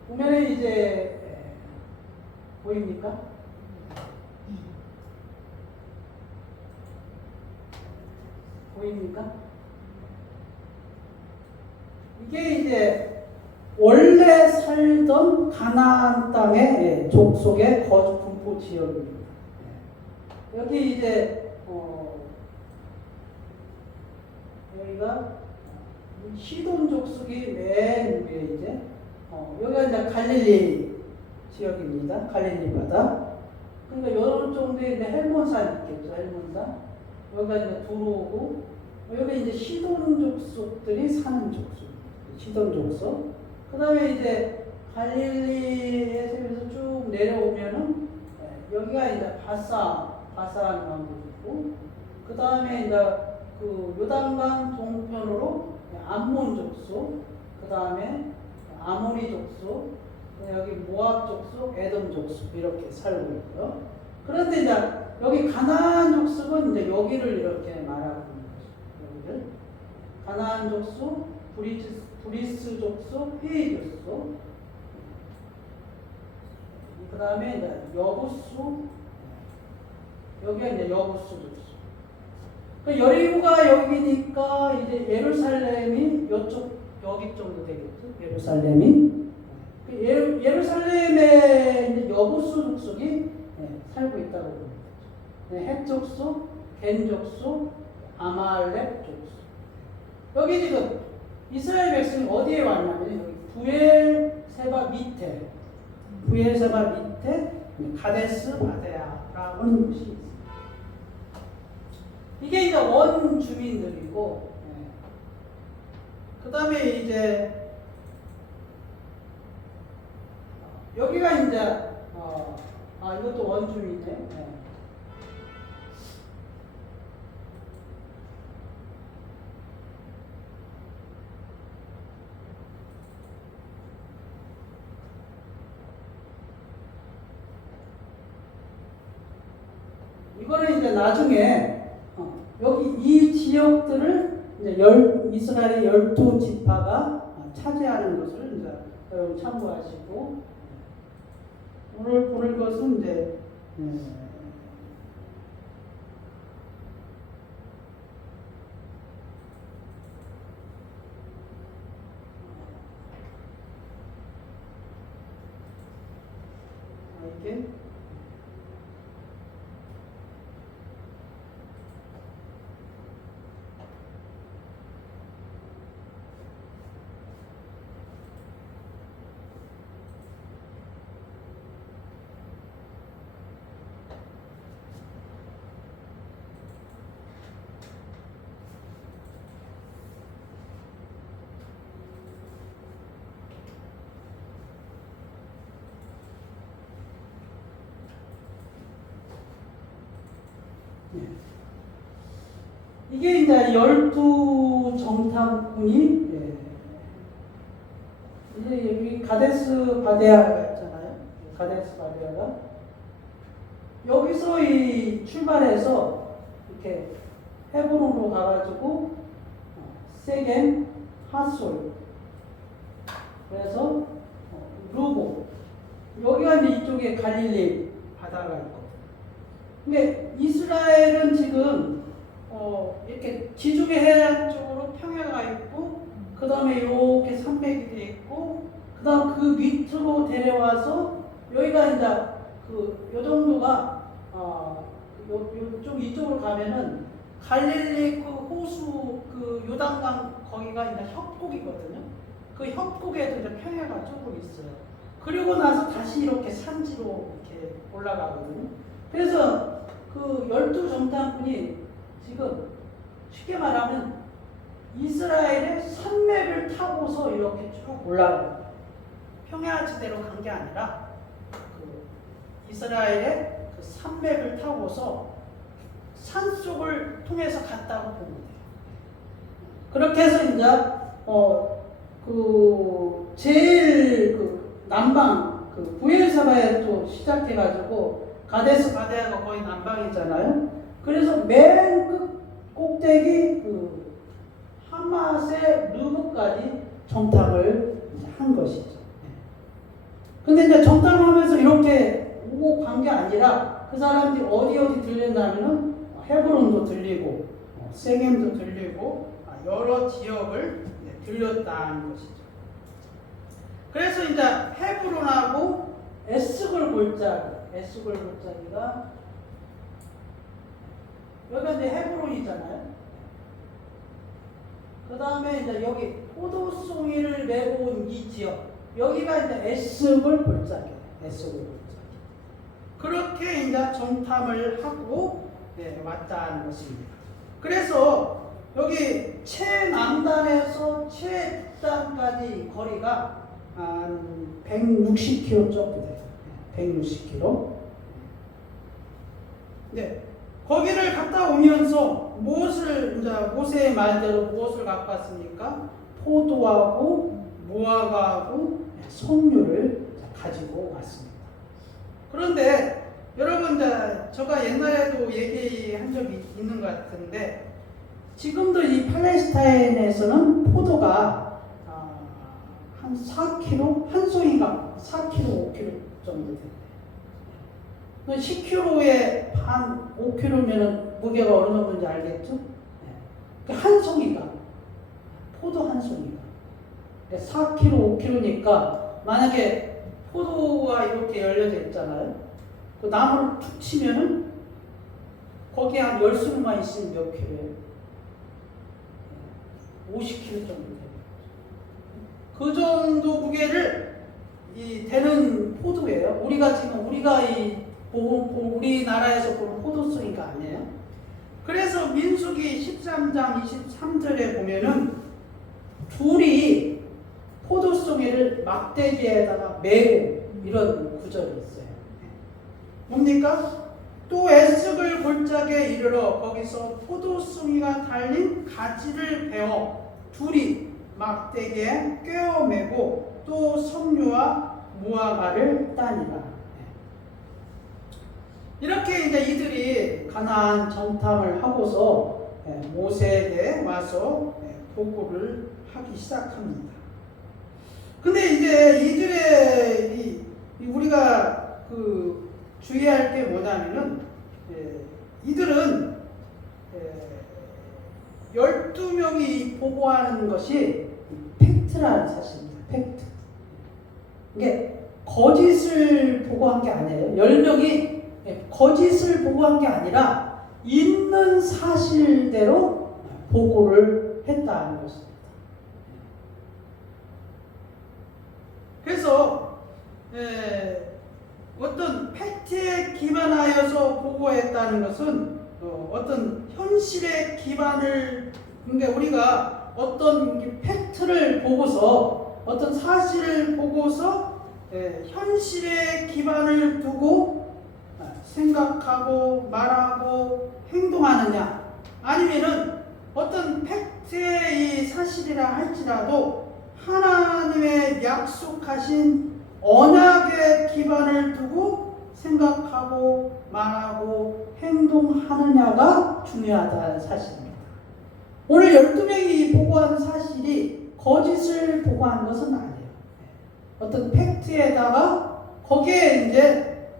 보면은 이제 보입니까? 보입니까? 이게 이제 원래 살던 가나안 땅의 족속의 거주 분포 지역입니다. 여기 이제 여기가 시돈 족속이 맨 위에 이제 여기가 이제 갈릴리 지역입니다. 갈릴리 바다. 그러니까 이런 정도에 이제 헬몬산 있겠죠. 헬몬산. 여기가 이제 들어오고 여기 이제 시돈 족속들이 사는 족속. 시돈 족속. 그다음에 이제 갈릴리에서 쭉 내려오면은 여기가 이제 바사라는 왕국이 있고 그다음에 이제 그 요단강 동편으로 암몬 족속, 그다음에 아모리 족속, 여기 모압 족속, 에돔 족속 이렇게 살고 있고요. 그런데 이제 여기 가나안 족속은 이제 여기를 이렇게 말하고 있는 거죠. 여기를 가나안 족속, 브리스 족속, 헤이 족속, 그다음에 이제 여부수, 여기가 이제 여부수 족속. 그 여리고가 여기니까 이제 예루살렘이 이쪽 여기 정도 되겠죠. 예루살렘이 예루살렘에 이제 여부수 족속이 살고 있다고 봅니다. 헷 족속, 겐 족속, 아말렉 족속. 여기 지금 이스라엘 백성이 어디에 왔냐면 여기 부엘세바 밑에 가데스 바데아라는 곳이 있습니다. 이게 이제 원 주민들이고, 그 다음에 이제 여기가 이제 이것도 원 주민이네. 이거는 이제 나중에 여기 이 지역들을 이제 이스라엘의 12지파가 차지하는 것을 이제 여러분 참고하시고 오늘 보는 것은 이제 이렇게 이게 이제 12정탐꾼이 이제 여기 가데스 바데아가 있잖아요. 가데스 바데아가 여기서 이 출발해서 이렇게 헤브론으로 가가지고 세겜, 하솔, 그래서 루보 여기가 이제 이쪽에 갈릴리 바다가 있고. 근데 이스라엘은 지금 이렇게 지중해 해안 쪽으로 평야가 있고, 그 다음에 이렇게 산맥이 돼 있고, 그 다음 그 밑으로 데려와서 여기가 이제 요 정도가 좀 이쪽으로 가면은 갈릴리 그 호수 그 요단강 거기가 이제 협곡이거든요. 그 협곡에도 이제 평야가 조금 있어요. 그리고 나서 다시 이렇게 산지로 이렇게 올라가거든요. 그래서 그 12정탐꾼이 지금 쉽게 말하면 이스라엘의 산맥을 타고서 이렇게 쭉 올라가요. 평야지대로 간 게 아니라 그 이스라엘의 그 산맥을 타고서 산속을 통해서 갔다고 보면 돼요. 그렇게 해서 이제 그 제일 그 남방 그 부엘사바에 또 시작해가지고 가데스 바데아가 거의 남방이잖아요. 그래서 맨 끝 꼭대기 그 하맛의 르브까지 정탐을 한 것이죠. 근데 이제 정탐하면서 이렇게 오고 간 게 아니라 그 사람들이 어디 들렸냐면은 헤브론도 들리고 세겜도 들리고 여러 지역을 들렸다는 것이죠. 그래서 이제 헤브론하고 에스골 골짜기가 여기가 이제 헤브론이잖아요. 그 다음에 이제 여기 포도송이를 메고 온 이 지역, 여기가 이제 에스골 골짜기. 그렇게 이제 정탐을 하고 왔다는 것입니다. 그래서 여기 최남단에서 최북단까지 거리가 한 160km 정도 돼요. 160km. 네. 거기를 갔다 오면서 무엇을, 이제 모세의 말대로 무엇을 갖고 왔습니까? 포도하고 무화과하고 석류를 가지고 왔습니다. 그런데 여러분, 제가 옛날에도 얘기한 적이 있는 것 같은데, 지금도 이 팔레스타인에서는 포도가 한 4kg, 한 송이가 4kg, 5kg 정도 돼요. 10kg에 반 5kg면 무게가 어느 정도인지 알겠죠? 한 송이가, 포도 한 송이가 4kg, 5kg니까 만약에 포도가 이렇게 열려져 있잖아요. 그 나무를 툭 치면은 거기에 한 10송이만 있으면 몇 킬로예요? 50kg 정도 돼요. 그 정도 무게를 되는 포도예요. 우리가 우리나라에서 보는 포도송이가 아니에요. 그래서 민수기 13장 23절에 보면은 둘이 포도송이를 막대기에다가 메고 이런 구절이 있어요. 뭡니까? 또 에스글 골짜기에 이르러 거기서 포도송이가 달린 가지를 베어 둘이 막대기에 꿰어 메고 또 석류와 무화과를 따니라. 이렇게 이제 이들이 가나안 정탐을 하고서 모세에게 와서 보고를 하기 시작합니다. 근데 이제 이들의 우리가 주의할 게 뭐냐면은 이들은 12명이 보고하는 것이 팩트라는 사실입니다. 팩트. 이게 거짓을 보고한 게 아니에요. 10명이 거짓을 보고한 게 아니라 있는 사실대로 보고를 했다는 것입니다. 그래서 어떤 팩트에 기반하여서 보고했다는 것은 어떤 현실에 기반을, 그러니까 우리가 어떤 팩트를 보고서 어떤 사실을 보고서 현실에 기반을 두고 생각하고 말하고 행동하느냐, 아니면은 어떤 팩트의 이 사실이라 할지라도 하나님의 약속하신 언약에 기반을 두고 생각하고 말하고 행동하느냐가 중요하다는 사실입니다. 오늘 12명이 보고한 사실이 거짓을 보고한 것은 아니에요. 어떤 팩트에다가 거기에 이제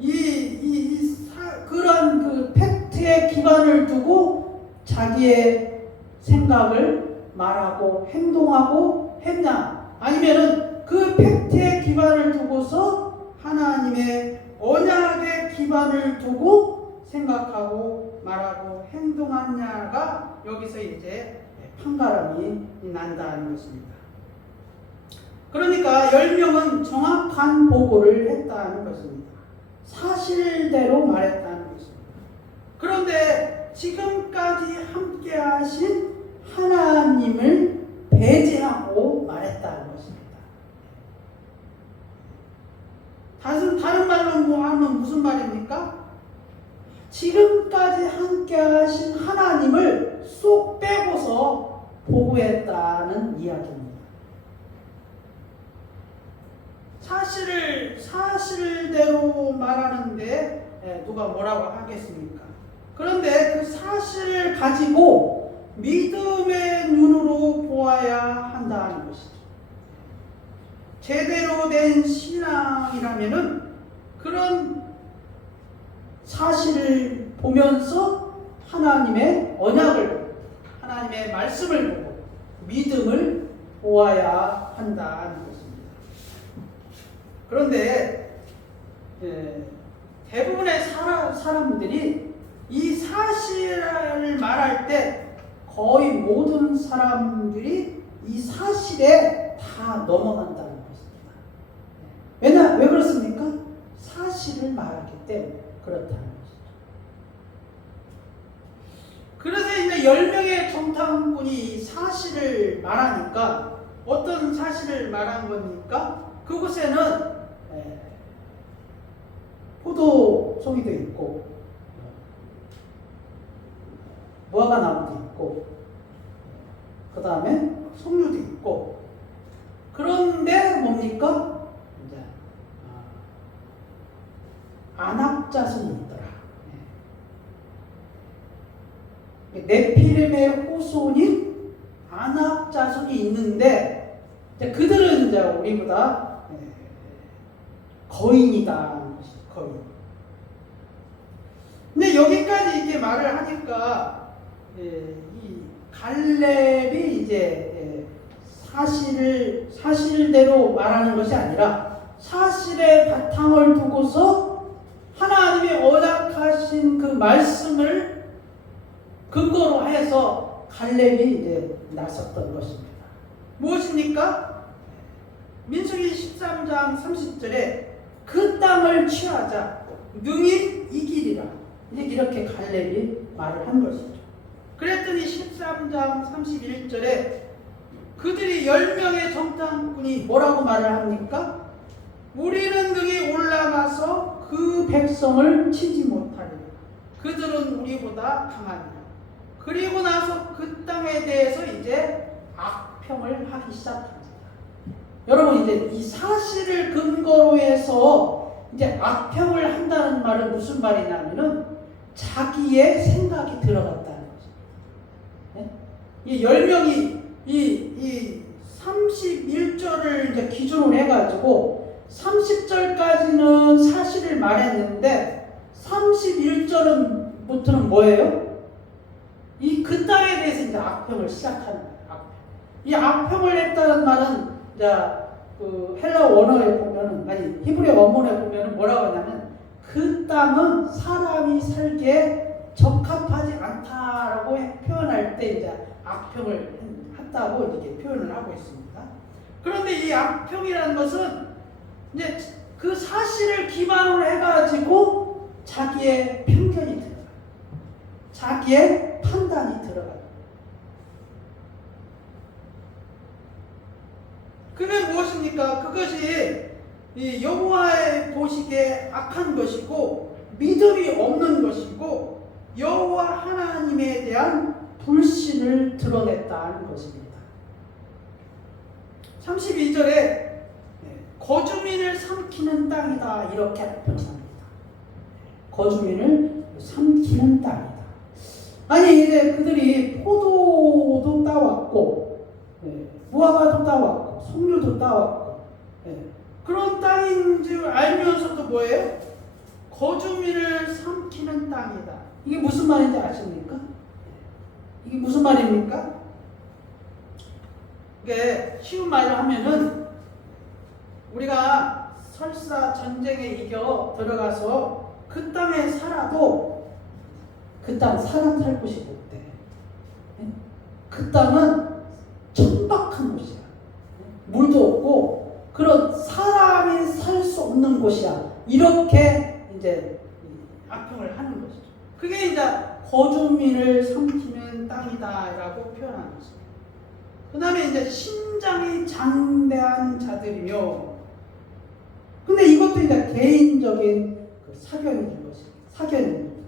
그런 그 팩트에 기반을 두고 자기의 생각을 말하고 행동하고 했냐, 아니면은 그 팩트에 기반을 두고서 하나님의 언약에 기반을 두고 생각하고 말하고 행동하냐가 여기서 이제 판가름이 난다는 것입니다. 그러니까 10명은 정확한 보고를 했다는 것입니다. 사실대로 말했다는 것입니다. 그런데 지금까지 함께 하신 하나님을 배제하고 말했다는 것입니다. 다른 말로 뭐 하면 무슨 말입니까? 지금까지 함께 하신 하나님을 쏙 빼고서 보고했다는 이야기입니다. 사실대로 말하는데 누가 뭐라고 하겠습니까? 그런데 그 사실을 가지고 믿음의 눈으로 보아야 한다는 것이죠. 제대로 된 신앙이라면은 그런 사실을 보면서 하나님의 언약을, 하나님의 말씀을 보고 믿음을 보아야 한다는 것입니다. 그런데 대부분의 사람들이 이 사실을 말할 때 거의 모든 사람들이 이 사실에 다 넘어간다는 것입니다. 왜 그렇습니까? 사실을 말하기 때문에 그렇다는 것이죠. 그래서 이제 10명의 정탐꾼이 사실을 말하니까 어떤 사실을 말한 겁니까? 그곳에는 포도송이도 있고 무화과나무도 있고 그 다음에 석류도 있고 그런데 뭡니까? 이제 안악자손이 있더라. 네피림의 후손인 안악자손이 있는데 그들은 이제 우리보다 거인이다. 거인. 근데 여기까지 이렇게 말을 하니까 이 갈렙이 이제 사실대로 말하는 것이 아니라 사실의 바탕을 두고서 하나님의 언약하신 그 말씀을 근거로 해서 갈렙이 이제 나섰던 것입니다. 무엇입니까? 민수기 13장 30절에 그 땅을 취하자 능히 이기리라. 이렇게 갈렙이 말을 한 것이죠. 그랬더니 13장 31절에 그들이 10명의 정탐꾼이 뭐라고 말을 합니까? 우리는 능히 올라가서 그 백성을 치지 못하리라. 그들은 우리보다 강하리라. 그리고 나서 그 땅에 대해서 이제 악평을 하기 시작합니다. 여러분 이제 이 사실을 근거로 해서 이제 악평을 한다는 말은 무슨 말이냐면은 자기의 생각이 들어갔다는 거죠. 네? 이 10명이 이 31절을 이제 기준으로 해가지고 30절까지는 사실을 말했는데 31절부터는 뭐예요? 그 땅에 대해서 이제 악평을 시작하는 거예요. 악평. 이 악평을 했다는 말은 이제 그 헬라 원어에 보면은 아니 히브리 원문에 보면은 뭐라고 하냐면 그 땅은 사람이 살기에 적합하지 않다라고 표현할 때 이제 악평을 했다고 이렇게 표현을 하고 있습니다. 그런데 이 악평이라는 것은 이제 그 사실을 기반으로 해가지고 자기의 편견이 들어가요. 자기의 판단이 들어가요. 그게 무엇입니까? 그것이 이 여호와의 보시기에 악한 것이고 믿음이 없는 것이고 여호와 하나님에 대한 불신을 드러냈다는 것입니다. 32절에 거주민을 삼키는 땅이다 이렇게 표현합니다. 거주민을 삼키는 땅이다. 아니 이제 그들이 포도도 따왔고 무화과도 따왔고 석류도 따왔고 그런 땅인 줄 알면서도 뭐예요? 거주민을 삼키는 땅이다. 이게 무슨 말인지 아십니까? 이게 무슨 말입니까? 이게 쉬운 말로 하면은 우리가 설사 전쟁에 이겨 들어가서 그 땅에 살아도 그 땅 사람 살 곳이 못 돼. 그 땅은 천박한 곳이야. 물도 없고 그런 사람이 살 수 없는 곳이야. 이렇게 이제 악평을 하는 것이죠. 그게 이제 거주민을 삼키는 땅이다라고 표현하는 것입니다. 그 다음에 이제 신장이 장대한 자들이며, 근데 이것도 이제 개인적인 그 사견인 것입니다. 사견입니다.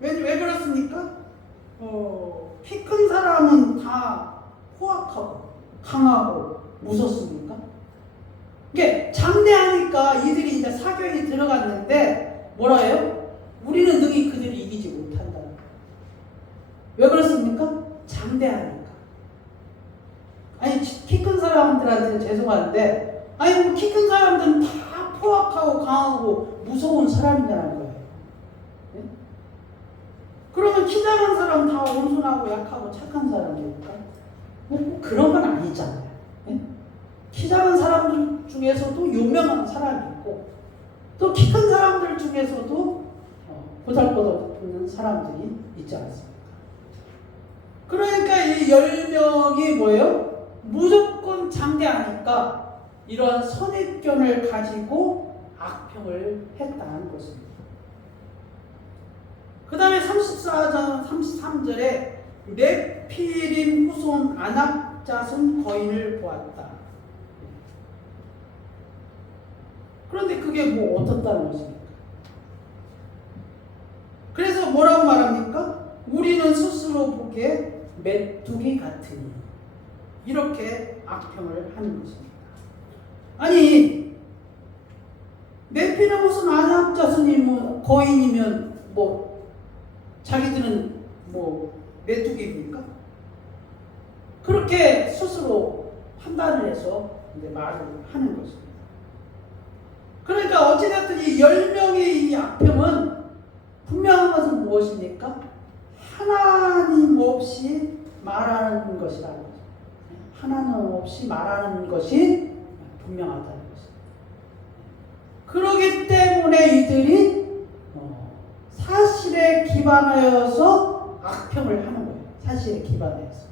왜 그렇습니까? 키 큰 사람은 다 포악하고 강하고 무섭습니까? 이게 장대하니까 이들이 이제 사견이 들어갔는데 뭐라 해요? 우리는 능히 그들을 이기지 못한다. 왜 그렇습니까? 장대하니까. 아니 키 큰 사람들한테는 죄송한데 아니 키 큰 사람들은 다 포악하고 강하고 무서운 사람이라는 거예요. 네? 그러면 키 작은 사람 다 온순하고 약하고 착한 사람입니까? 뭐 그런 건 아니잖아요. 예? 키 작은 사람들 중에서도 유명한 사람이 있고 또 키 큰 사람들 중에서도 보잘것없는 사람들이 있지 않습니까? 그러니까 이 10명이 뭐예요? 무조건 장대하니까 이러한 선입견을 가지고 악평을 했다는 것입니다. 그 다음에 34장 33절에 네피림 후손 아낙잣은 거인을 보았다. 그런데 그게 뭐 어떻다는 것입니까? 그래서 뭐라고 말합니까? 우리는 스스로 보기에 메뚜기 같으니 이렇게 악평을 하는 것입니다. 아니 네피림 후손 아낙잣은 뭐 거인이면 뭐 자기들은 뭐 메뚜기입니까? 그렇게 스스로 판단을 해서 이제 말을 하는 것입니다. 그러니까 어찌됐든 이 10명의 이 악평은 분명한 것은 무엇입니까? 하나님 없이 말하는 것이라는 거죠. 하나님 없이 말하는 것이 분명하다는 것입니다. 그렇기 때문에 이들이 사실에 기반하여서 악평을 하는 거예요. 사실에 기반해서.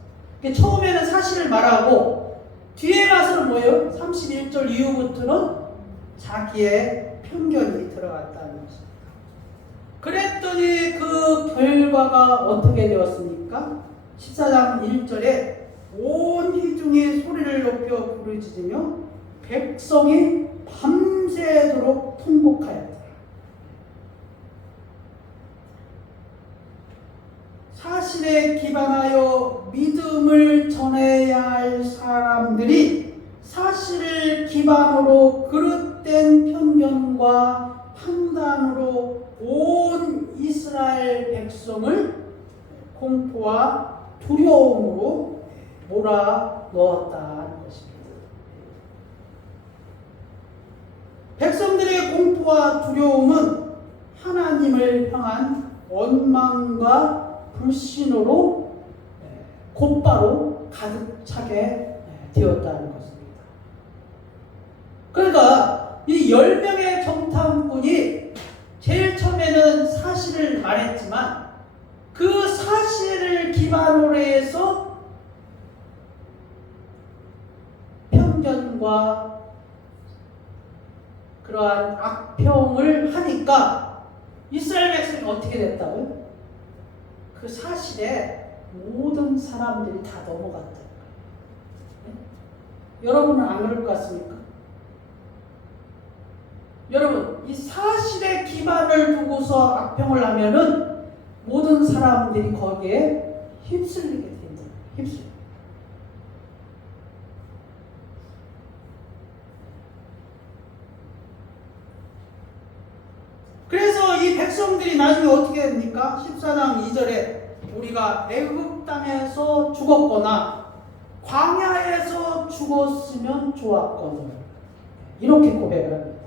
처음에는 사실을 말하고 뒤에 가서는 뭐예요? 31절 이후부터는 자기의 편견이 들어갔다는 것입니다. 그랬더니 그 결과가 어떻게 되었습니까? 14장 1절에 온 회중이 소리를 높여 부르짖으며 백성이 밤새도록 통곡하였다. 사실에 기반하여 믿음을 전해야 할 사람들이 사실을 기반으로 그릇된 편견과 판단으로 온 이스라엘 백성을 공포와 두려움으로 몰아 넣었다는 것입니다. 백성들의 공포와 두려움은 하나님을 향한 원망과 불신으로 곧바로 가득 차게 되었다는 것입니다. 그러니까 이 10명의 정탐꾼이 제일 처음에는 사실을 말했지만 그 사실을 기반으로 해서 편견과 그러한 악평을 하니까 이스라엘 백성이 어떻게 됐다고요? 그 사실에 모든 사람들이 다 넘어갔다는 거예요. 네? 여러분은 안 그럴 것 같습니까? 여러분, 이 사실에 기반을 두고서 악평을 하면은 모든 사람들이 거기에 휩쓸리게 된다. 휩쓸려. 그래서 이 백성들이 나중에 어떻게 됩니까? 14장 2절에 우리가 애굽 땅에서 죽었거나 광야에서 죽었으면 좋았거든. 이렇게 고백을 합니다.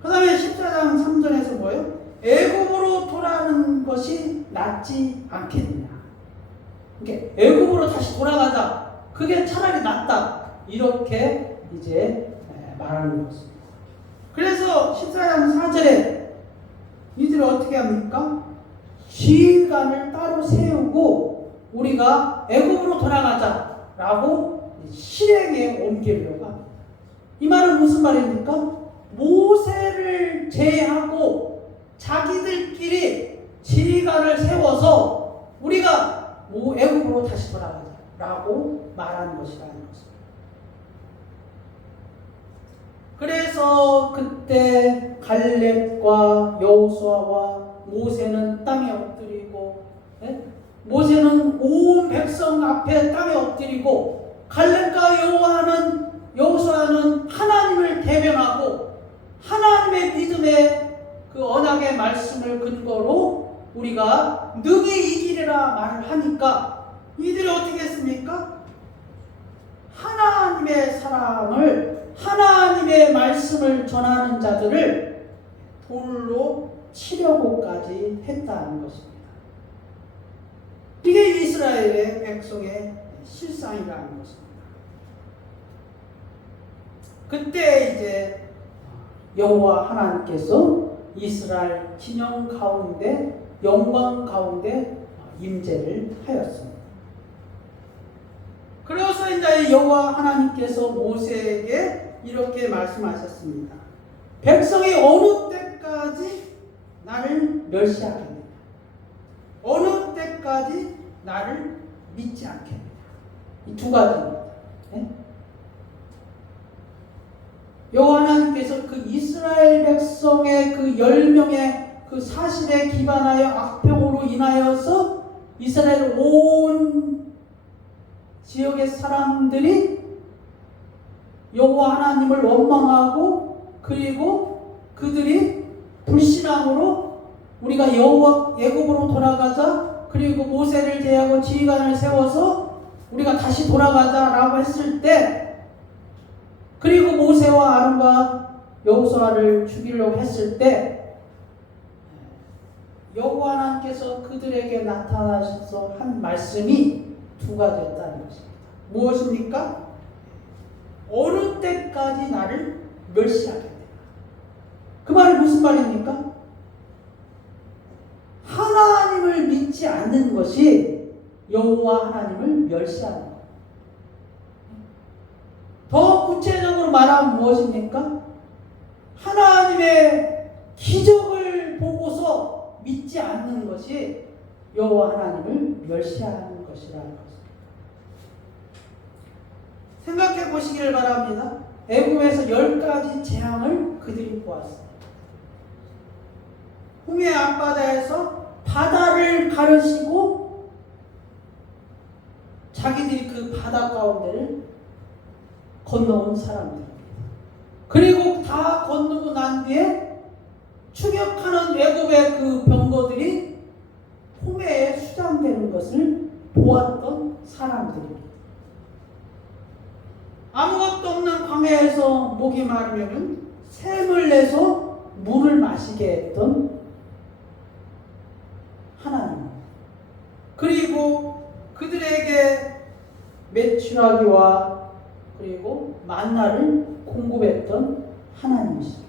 그 다음에 14장 3절에서 뭐예요? 애굽으로 돌아가는 것이 낫지 않겠느냐. 이렇게 애굽으로 다시 돌아가자. 그게 차라리 낫다. 이렇게 이제 말하는 것입니다. 그래서 14장 4절에 이들이 어떻게 합니까? 지휘관을 따로 세우고 우리가 애굽으로 돌아가자라고 실행에 옮기려고 합니다. 이 말은 무슨 말입니까? 모세를 제외하고 자기들끼리 지휘관을 세워서 우리가 애굽으로 다시 돌아가자라고 말하는 것이라는 것입니다. 그래서 그때 갈렙과 여호수아와 모세는 땅에 엎드리고 모세는 온 백성 앞에 땅에 엎드리고 갈렙과 여호수아는 하나님을 대변하고 하나님의 믿음의 그 언약의 말씀을 근거로 우리가 능히 이기리라 말을 하니까 이들이 어떻게 했습니까? 하나님의 사람을 하나님의 말씀을 전하는 자들을 돌로 치려고까지 했다는 것입니다. 이게 이스라엘의 백성의 실상이라는 것입니다. 그때 이제 여호와 하나님께서 이스라엘 진영 가운데 영광 가운데 임재를 하였습니다. 그래서 이제 여호와 하나님께서 모세에게 이렇게 말씀하셨습니다. 백성이 어느 때까지 나를 멸시하겠느냐? 어느 때까지 나를 믿지 않겠느냐? 이 두 가지입니다. 네? 여호와 하나님께서 그 이스라엘 백성의 그 10명의 그 사실에 기반하여 악평으로 인하여서 이스라엘 온 지역의 사람들이 여호와 하나님을 원망하고 그리고 그들이 불신앙으로 우리가 여호와 애굽으로 돌아가자 그리고 모세를 제하고 지휘관을 세워서 우리가 다시 돌아가자라고 했을 때 그리고 모세와 아론과 여호수아를 죽이려고 했을 때 여호와 하나님께서 그들에게 나타나셔서 한 말씀이 두 가지였다는 것입니다. 무엇입니까? 어느 때까지 나를 멸시하겠느냐? 그 말이 무슨 말입니까? 하나님을 믿지 않는 것이 여호와 하나님을 멸시하는 것. 더 구체적으로 말하면 무엇입니까? 하나님의 기적을 보고서 믿지 않는 것이 여호와 하나님을 멸시하는 것이라는 것입니다. 생각해 보시기를 바랍니다. 애굽에서 10가지 재앙을 그들이 보았습니다. 홍해 앞바다에서 바다를 가르시고 자기들이 그 바다 가운데를 건너온 사람들입니다. 그리고 다 건너고 난 뒤에 추격하는 애굽의 그 병거들이 홍해에 수장되는 것을 보았던 사람들입니다. 아무것도 없는 광야에서 목이 마르면은 샘을 내서 물을 마시게 했던 하나님. 그리고 그들에게 메추라기와 그리고 만나를 공급했던 하나님이십니다.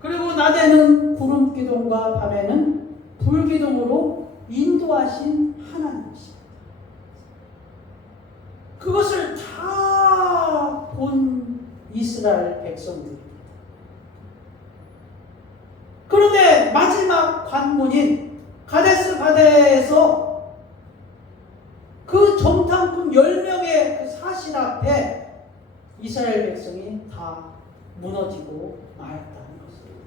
그리고 낮에는 구름 기둥과 밤에는 불 기둥으로 인도하신 하나님이십니다. 그것을 다 본 이스라엘 백성들입니다. 그런데 마지막 관문인 가데스 바네에서 그 정탐꾼 10명의 그 사신 앞에 이스라엘 백성이 다 무너지고 말았다는 것입니다.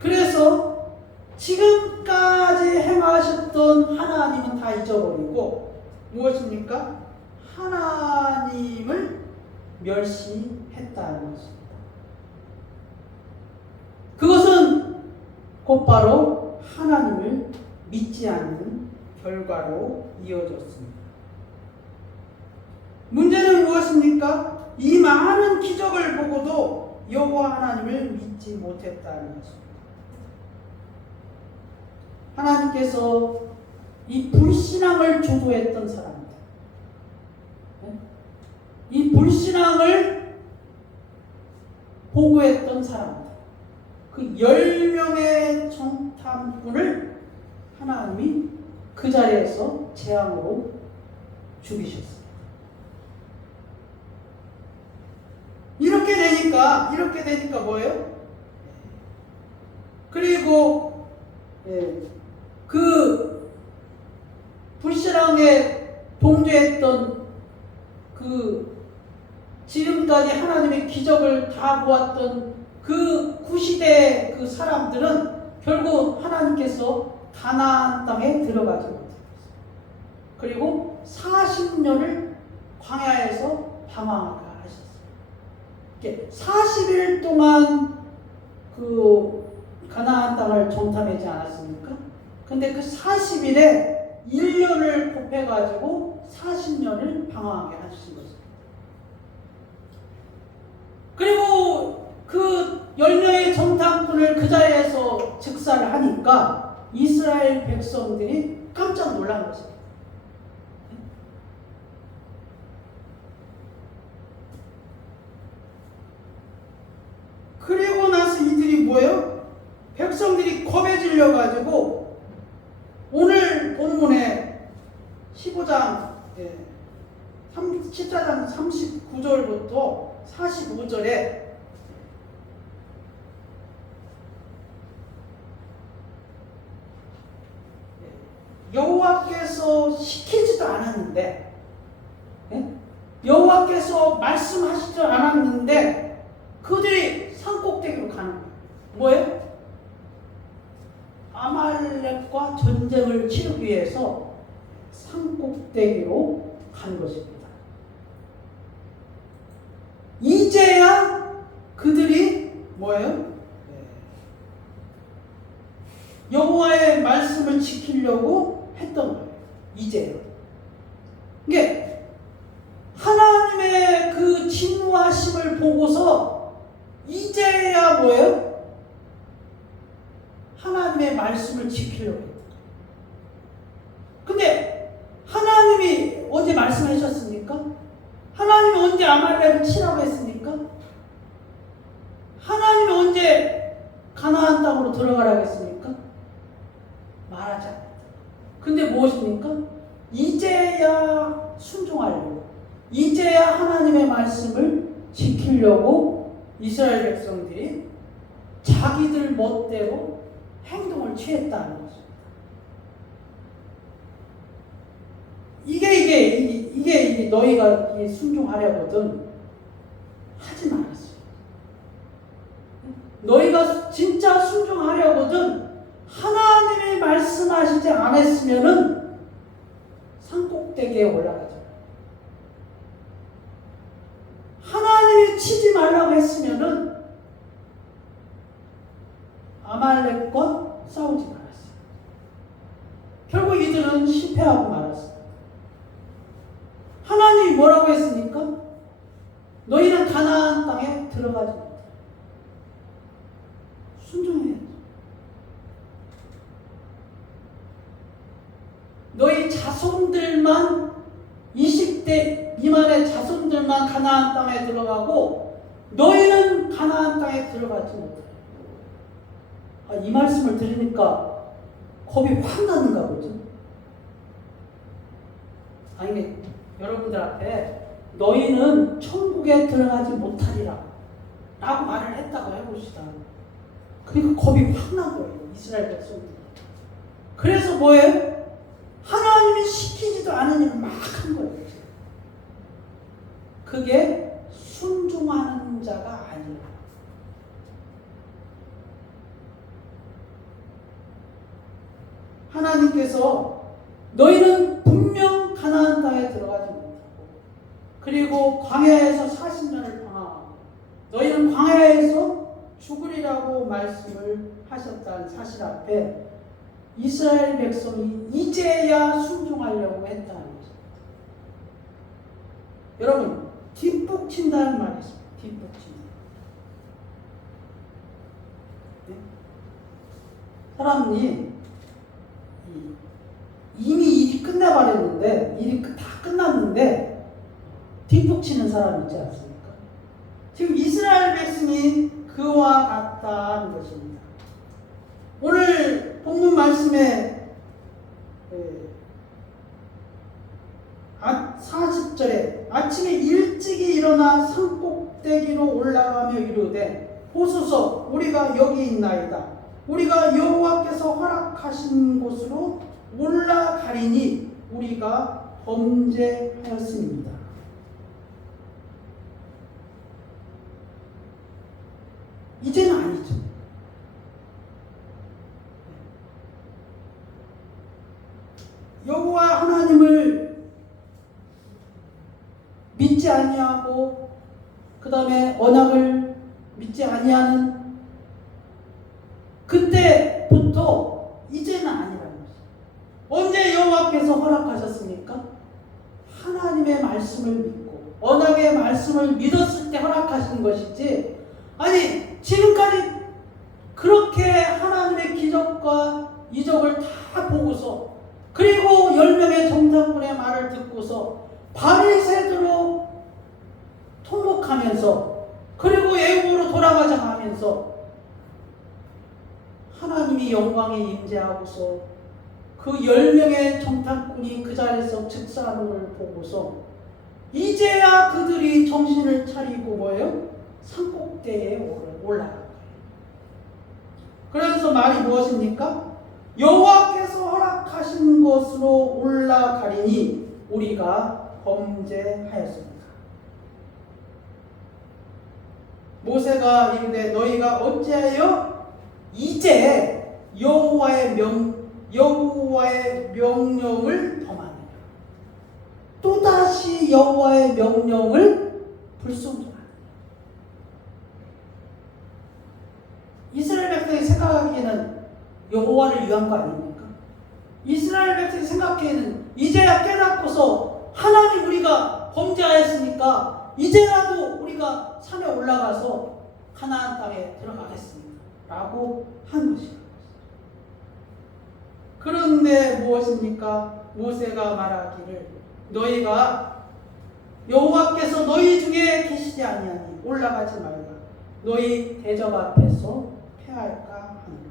그래서 지금까지 행하셨던 하나님은 다 잊어버리고 무엇입니까? 하나님을 멸시했다는 것입니다. 그것은 곧바로 하나님을 믿지 않는 결과로 이어졌습니다. 문제는 무엇입니까? 이 많은 기적을 보고도 여호와 하나님을 믿지 못했다는 것입니다. 하나님께서 이 불신앙을 주도했던 사람들, 이 불신앙을 보고했던 사람들, 그 10명의 정탐꾼을 하나님이 그 자리에서 재앙으로 죽이셨습니다. 이렇게 되니까 뭐예요? 그리고 그 불신앙에 동조했던 그 지금까지 하나님의 기적을 다 보았던 그 구시대 그 사람들은 결국 하나님께서 가나안 땅에 들어가지 못했어요. 그리고 40년을 광야에서 방황하게 하셨어요. 40일 동안 그 가나안 땅을 정탐하지 않았습니까? 근데 그 40일에 1년을 곱해가지고 40년을 방황하게 하신 것입니다. 그리고 그 10명의 정탐꾼을 그 자리에서 즉사를 하니까 이스라엘 백성들이 깜짝 놀란 것입니다. 올려가지고 오늘 본문에 15장 14장 39절부터 45절에 여호와께서 시키지도 않았는데, 여호와께서 말씀하시지도 않았는데 그들이 산꼭대기로 가는 거예요. 뭐예요? 아말렉과 전쟁을 치르기 위해서 산꼭대기로 간 것입니다. 이제야 그들이 뭐예요? 여호와의 말씀을 지키려고 했던 거예요. 이제요. 이게 하나님의 그 진노하심을 보고서 이제야 뭐예요? 하나님의 말씀을 지키려고 했던 거예요. 근데 하나님이 언제 말씀하셨습니까? 하나님이 언제 아말렉을 치라고 했습니까? 하나님이 언제 가나안 땅으로 들어가라고 했습니까? 말하지 않았다. 근데 무엇입니까? 이제야 순종하려고, 이제야 하나님의 말씀을 지키려고 이스라엘 백성들이 자기들 멋대로 행동을 취했다는 것입니다. 이게 너희가 순종하려거든 하지 말았어요. 너희가 진짜 순종하려거든 하나님이 말씀하시지 않았으면은 산꼭대기에 올라가죠. 하나님이 치지 말라고 했으면은 아말렉과 싸우지 말았어요. 결국 이들은 실패하고 말았어요. 하나님이 뭐라고 했습니까? 너희는 가나안 땅에 들어가지 못해. 순종해야죠. 너희 자손들만 20대 미만의 자손들만 가나안 땅에 들어가고 너희는 가나안 땅에 들어가지 못해. 이 말씀을 들으니까 겁이 확 나는가 보죠. 아니, 여러분들 앞에 너희는 천국에 들어가지 못하리라 라고 말을 했다고 해봅시다. 그러니까 겁이 확 난 거예요, 이스라엘 백성들. 그래서 뭐예요? 하나님이 시키지도 않은 일을 막 한 거예요. 그게 순종하는 자가 아니라. 하나님께서 너희는 분명 가나안 땅에 들어가지 못하고 그리고 광야에서 40년을 방황하고 너희는 광야에서 죽으리라고 말씀을 하셨다는 사실 앞에 이스라엘 백성이 이제야 순종하려고 했다는 거죠. 여러분, 뒷북 친다는 말이 있습니다. 뒷북 친다. 네? 사람이 이미 일이 끝나버렸는데, 일이 다 끝났는데 뒷북 치는 사람 있지 않습니까? 지금 이스라엘 백성이 그와 같다는 것입니다. 오늘 본문 말씀에 40절에 아침에 일찍이 일어나 산꼭대기로 올라가며 이르되 보소서 우리가 여기 있나이다. 우리가 여호와께서 허락하신 곳으로 올라가리니 우리가 범죄하였습니다. 이제는 아니죠. 여호와 하나님을 믿지 아니하고 그 다음에 언약을 믿지 아니하는 그때부터 이제는 아니라는 것이죠. 언제 여호와께서 허락하셨습니까? 하나님의 말씀을 믿고 언약의 말씀을 믿었을 때 허락하신 것이지, 아니 지금까지 그렇게 하나님의 기적과 이적을 다 보고서 그리고 10명의 정탐꾼의 말을 듣고서 밤이 새도록 통곡하면서 그리고 애굽으로 돌아가자 하면서 하나님이 영광에 임재하고서 그 10명의 정탐꾼이 그 자리에서 즉사하는 걸 보고서 이제야 그들이 정신을 차리고 뭐예요? 산꼭대에 올라간 거예요. 그래서 말이 무엇입니까? 여호와께서 허락하신 것으로 올라가리니 우리가 범죄하였습니다. 모세가 이르되 너희가 어찌하여 이제 여호와의 명령을 범하느냐. 또다시 여호와의 명령을 불순종하느냐. 이스라엘 백성이 생각하기에는 여호와를 위한 거 아닙니까? 이스라엘 백성이 생각하기에는 이제야 깨닫고서 하나님 우리가 범죄하였으니까 이제라도 우리가 산에 올라가서 가나안 땅에 들어가겠습니다 라고 한 것이에요. 그런데 무엇입니까? 모세가 말하기를 너희가 여호와께서 너희 중에 계시지 아니하니 올라가지 말라. 너희 대적 앞에서 패할까 하느라.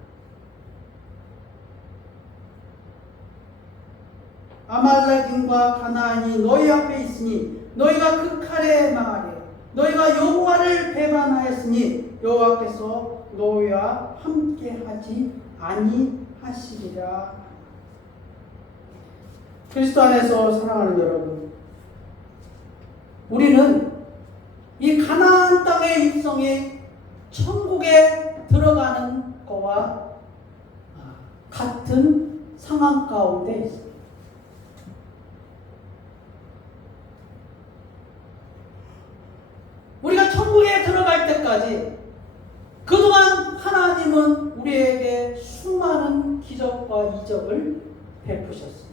아말렉인과 가나안이 너희 앞에 있으니 너희가 그 칼에 망하리라. 너희가 여호와를 배반하였으니 여호와께서 너희와 함께하지 아니하시리라. 그리스도 안에서 사랑하는 여러분, 우리는 이 가나안 땅의 입성이 천국에 들어가는 것과 같은 상황 가운데 있습니다. 우리가 천국에 들어갈 때까지 그동안 하나님은 우리에게 수많은 기적과 이적을 베푸셨습니다.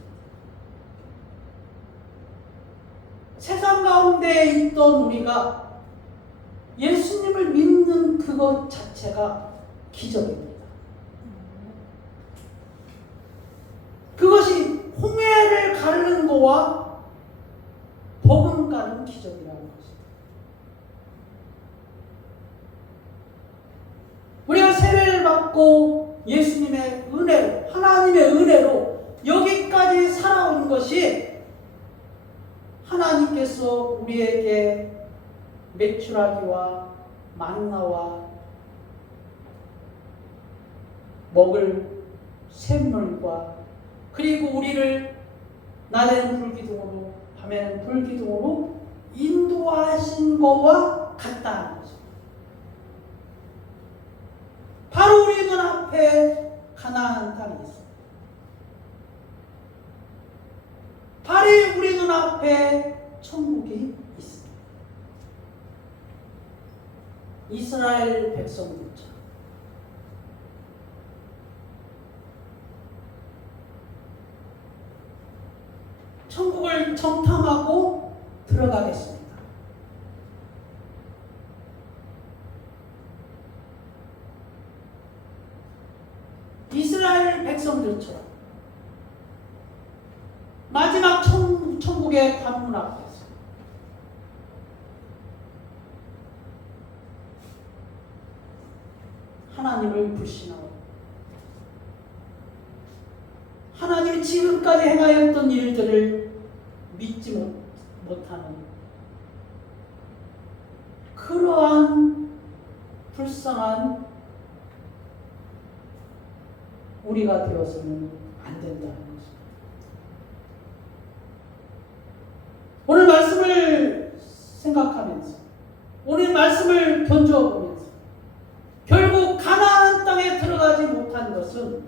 세상 가운데 있던 우리가 예수님을 믿는 그것 자체가 기적입니다. 그것이 홍해를 가르는 거와 버금가는 기적이라는 것입니다. 우리가 세례를 받고 예수님의 은혜로, 하나님의 은혜로 여기까지 살아온 것이 하나님께서 우리에게 메추라기와 만나와 먹을 샘물과 그리고 우리를 낮에는 불기둥으로 밤에는 불기둥으로 인도하신 것과 같다는 거죠. 바로 우리 눈앞에 가나안 땅이 있습니다. 바로 우리 눈앞에 천국이 있습니다. 이스라엘 백성들처럼 천국을 정탐하고 들어가겠습니다. 이스라엘 백성들처럼 마지막 천국의 관문 앞에서 하나님을 불신하고 하나님이 지금까지 행하였던 일들을 믿지 못하는 그러한 불쌍한 우리가 되어서는 안 된다는 것입니다. 오늘 말씀을 생각하면서 오늘 말씀을 견주어 보면서 결국 가나안 땅에 들어가지 못한 것은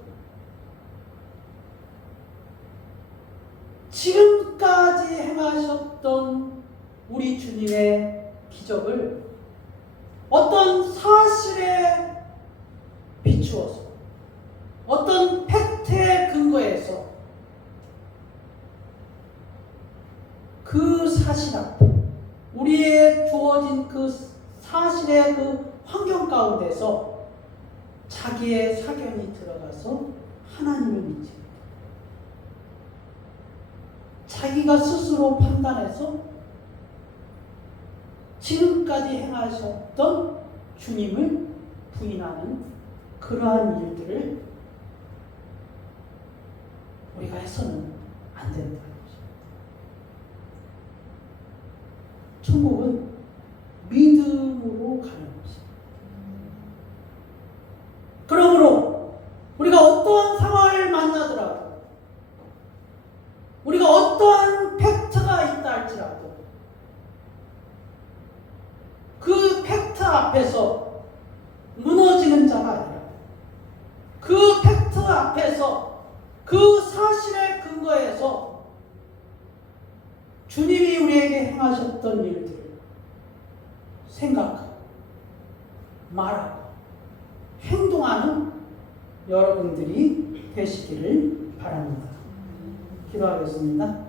지금까지 행하셨던 우리 주님의 기적을 어떤 사실에 비추어서 어떤 팩트에 근거해서 그 사실 앞에 우리의 주어진 그 사실의 그 환경 가운데서 자기의 사견이 들어가서 하나님을 믿지 자기가 스스로 판단해서 지금까지 행하셨던 주님을 부인하는 그러한 일들을 우리가 해서는 안 된다는 거죠. 천국은 믿음으로 가는 것입니다. 그러므로 우리가 어떠한 상황을 만나더라도, 우리가 어떠한 팩트가 있다 할지라도 그 팩트 앞에서 무너지는 자가 아니라, 그 팩트 앞에서, 그 사실의 근거에서 주님이 우리에게 행하셨던 일들을 생각하고 말하고 행동하는 여러분들이 되시기를 바랍니다. 기도하겠습니다.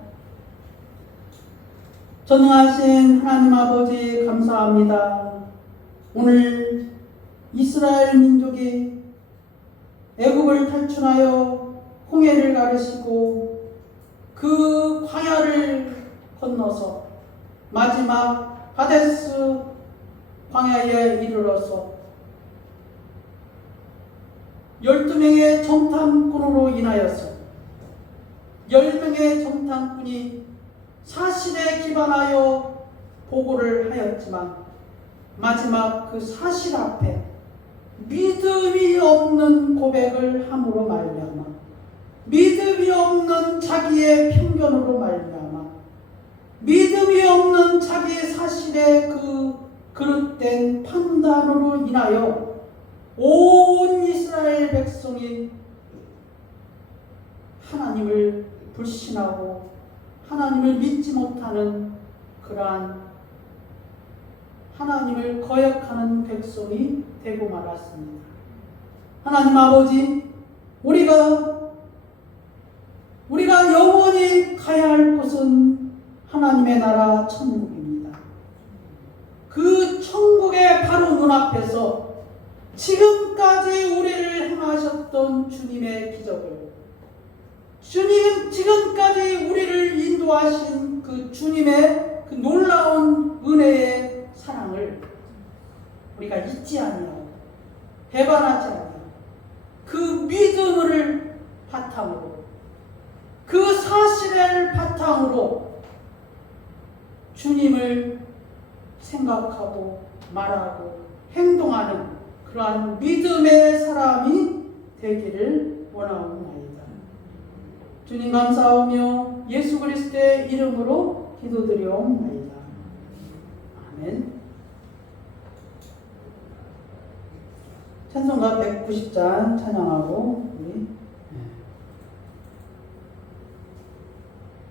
전능하신 하나님 아버지 감사합니다. 오늘 이스라엘 민족이 애국을 탈출하여 홍해를 가르시고 그 광야를 건너서 마지막 가데스 광야에 이르러서 12명의 정탐꾼으로 인하여서 10명의 정탐꾼이 사실에 기반하여 보고를 하였지만 마지막 그 사실 앞에 믿음이 없는 고백을 함으로 말미암아, 믿음이 없는 자기의 편견으로 말미암아, 믿음이 없는 자기의 사실의 그 그릇된 판단으로 인하여 온 이스라엘 백성이 하나님을 불신하고 하나님을 믿지 못하는 그러한 하나님을 거역하는 백성이 되고 말았습니다. 하나님 아버지, 우리가 영원히 가야 할 곳은 하나님의 나라 천국입니다. 그 천국의 바로 눈앞에서 지금까지 우리를 행하셨던 주님의 기적을, 지금까지 우리를 인도하신 그 주님의 그 놀라운 은혜의 사랑을 우리가 잊지 아니하고 배반하지 아니하고 그 믿음을 바탕으로, 그 사실을 바탕으로 주님을 생각하고 말하고 행동하는 그러한 믿음의 사람이 되기를 원하옵나이다. 주님 감사하며 예수 그리스도의 이름으로 기도드리옵나이다. 아멘. 찬송가 190장 찬양하고 우리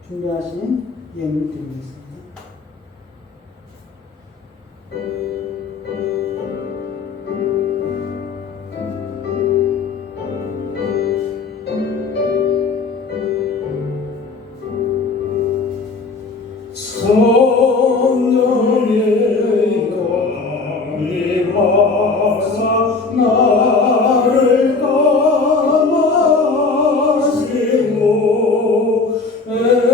준비하신 예물 드리겠습니다. 성령의 강림하사 나를 감하시고 애도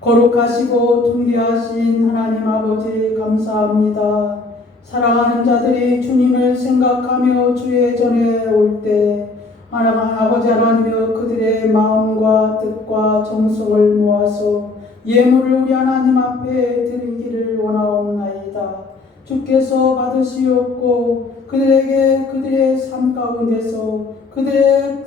거룩하시고 존귀하신 하나님 아버지 감사합니다. 사랑하는 자들이 주님을 생각하며 주의 전에 올 때 아버지 하나님여 그들의 마음과 뜻과 정성을 모아서 예물을 우리 하나님 앞에 드리기를 원하옵나이다. 주께서 받으시옵고 그들에게 그들의 삶 가운데서 그들의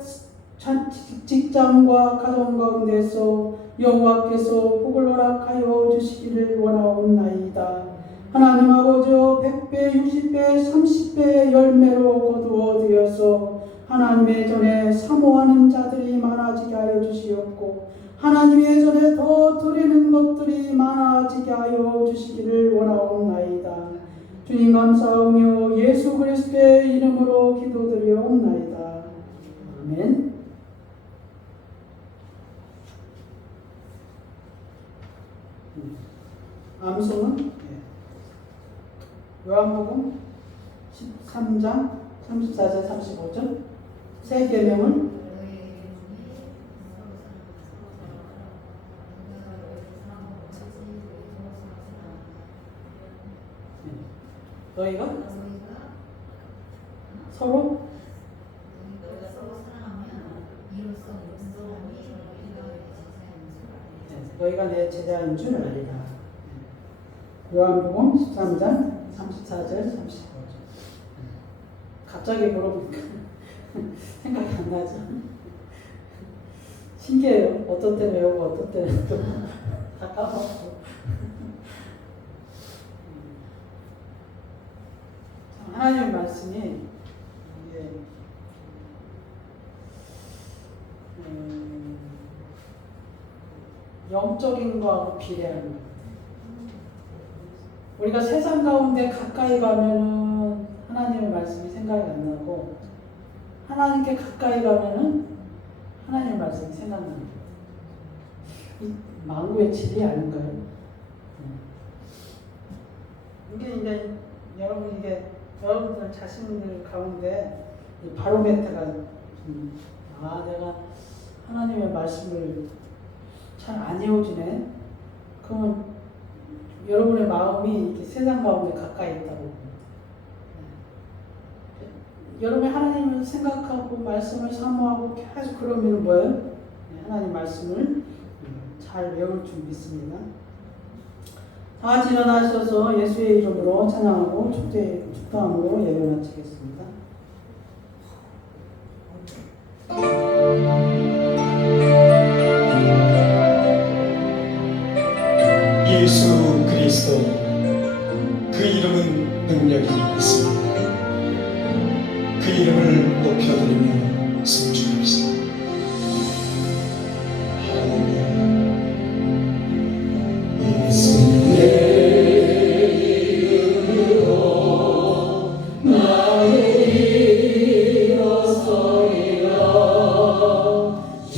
직장과 가정 가운데서 여호와께서 복을 허락하여 주시기를 원하옵나이다. 하나님 아버지여 100배, 60배, 30배의 열매로 거두어 드려서 하나님의 전에 사모하는 자들이 많아지게 하여 주시옵고 하나님의 전에 더 드리는 것들이 많아지게 하여 주시기를 원하옵나이다. 주님 감사하며 예수 그리스도의 이름으로 기도드리옵나이다. 아멘. 암송은 요한복음 13장 34절 35절 새 계명은 너희가 서로 너희가 내 제자인 줄 알리라. 요한복음 13장 34절 35절. 갑자기 물어보니까 생각이 안 나죠. 신기해요. 어떤 때는 외우고 어떤 때는 또 다 까먹고. 하나님의 말씀이 이게 영적인 거하고 비례하는 것 같아요. 우리가 세상 가운데 가까이 가면은 하나님의 말씀이 생각이 안 나고 하나님께 가까이 가면은 하나님의 말씀이 생각나는 거예요. 이 망구의 진리 아닌가요? 이게 이제 여러분들 자신들 가운데 바로메트가 내가 하나님의 말씀을 잘 안 외워지네. 그러면 여러분의 마음이 이렇게 세상 가운데 가까이 있다고. 여러분이 하나님을 생각하고 말씀을 사모하고 계속 그러면 뭐예요? 하나님 말씀을 잘 외울 줄 믿습니다. 다 같이 일어나셔서 예수의 이름으로 찬양하고 축도함으로 예배 마치겠습니다. 예수 그리스도 그 이름은 능력이 있습니다. 그 이름을 높여드리며 승주합시다.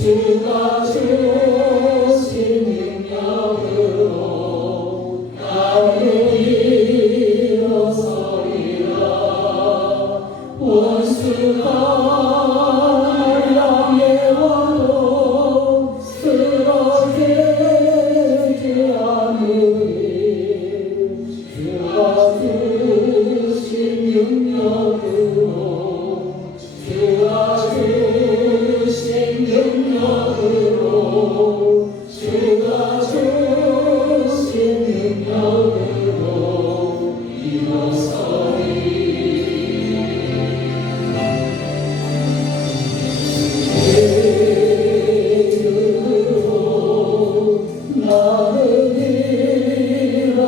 주가 주신 능력으로 나를 일어서리라. 원수가 날 향해 와도 쓰러지지 않으리. 주가 주신 능력으로 주가 주신 능력으로 주가 주신 능력으로 일어서리. 내 이름으로 나는 일어서리라.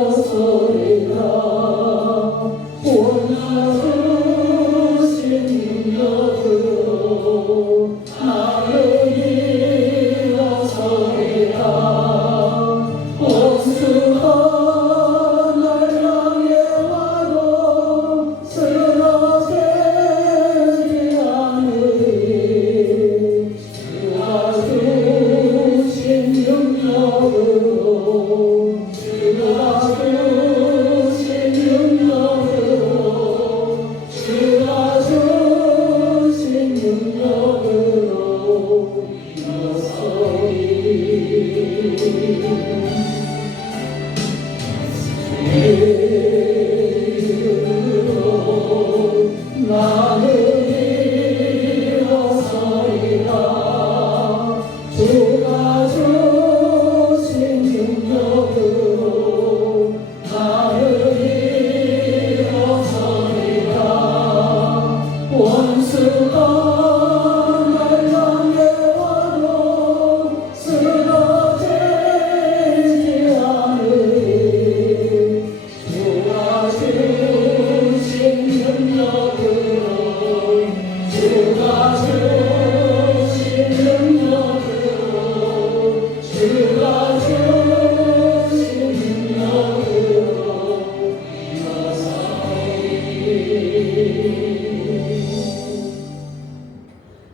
원하신 능력으로 나는 일어서리라. 원수가 날 향해 와도 쓰러지지 않으리. 주가 주신 능력으로 주가 주신 능력으로 주가 주신 능력으로 일어서리. 내 이름으로 나는 일어서리라. 주가 주신 능력으로 나는 일어서리라. 원수가 날 향해 와도 쓰러지지 않으리. 주가 주신 능력으로 주가 주신 능력으로 주가 주신 능력으로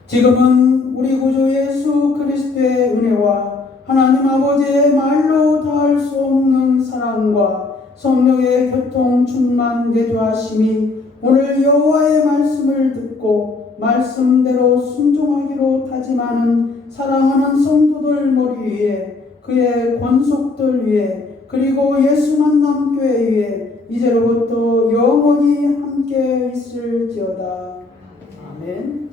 지금은 우리 구주 예수 그리스도의 은혜와 하나님 아버지의 말로 다할 수 없는 사랑과 성령의 교통 충만 내주하심이 오늘 여호와의 말씀을 듣고 말씀대로 순종하기로 다짐하는 사랑하는 성도들 머리 위에, 그의 권속들 위에, 그리고 예수 만남 교회 위에 이제로부터 영원히 함께 있을지어다. 아멘.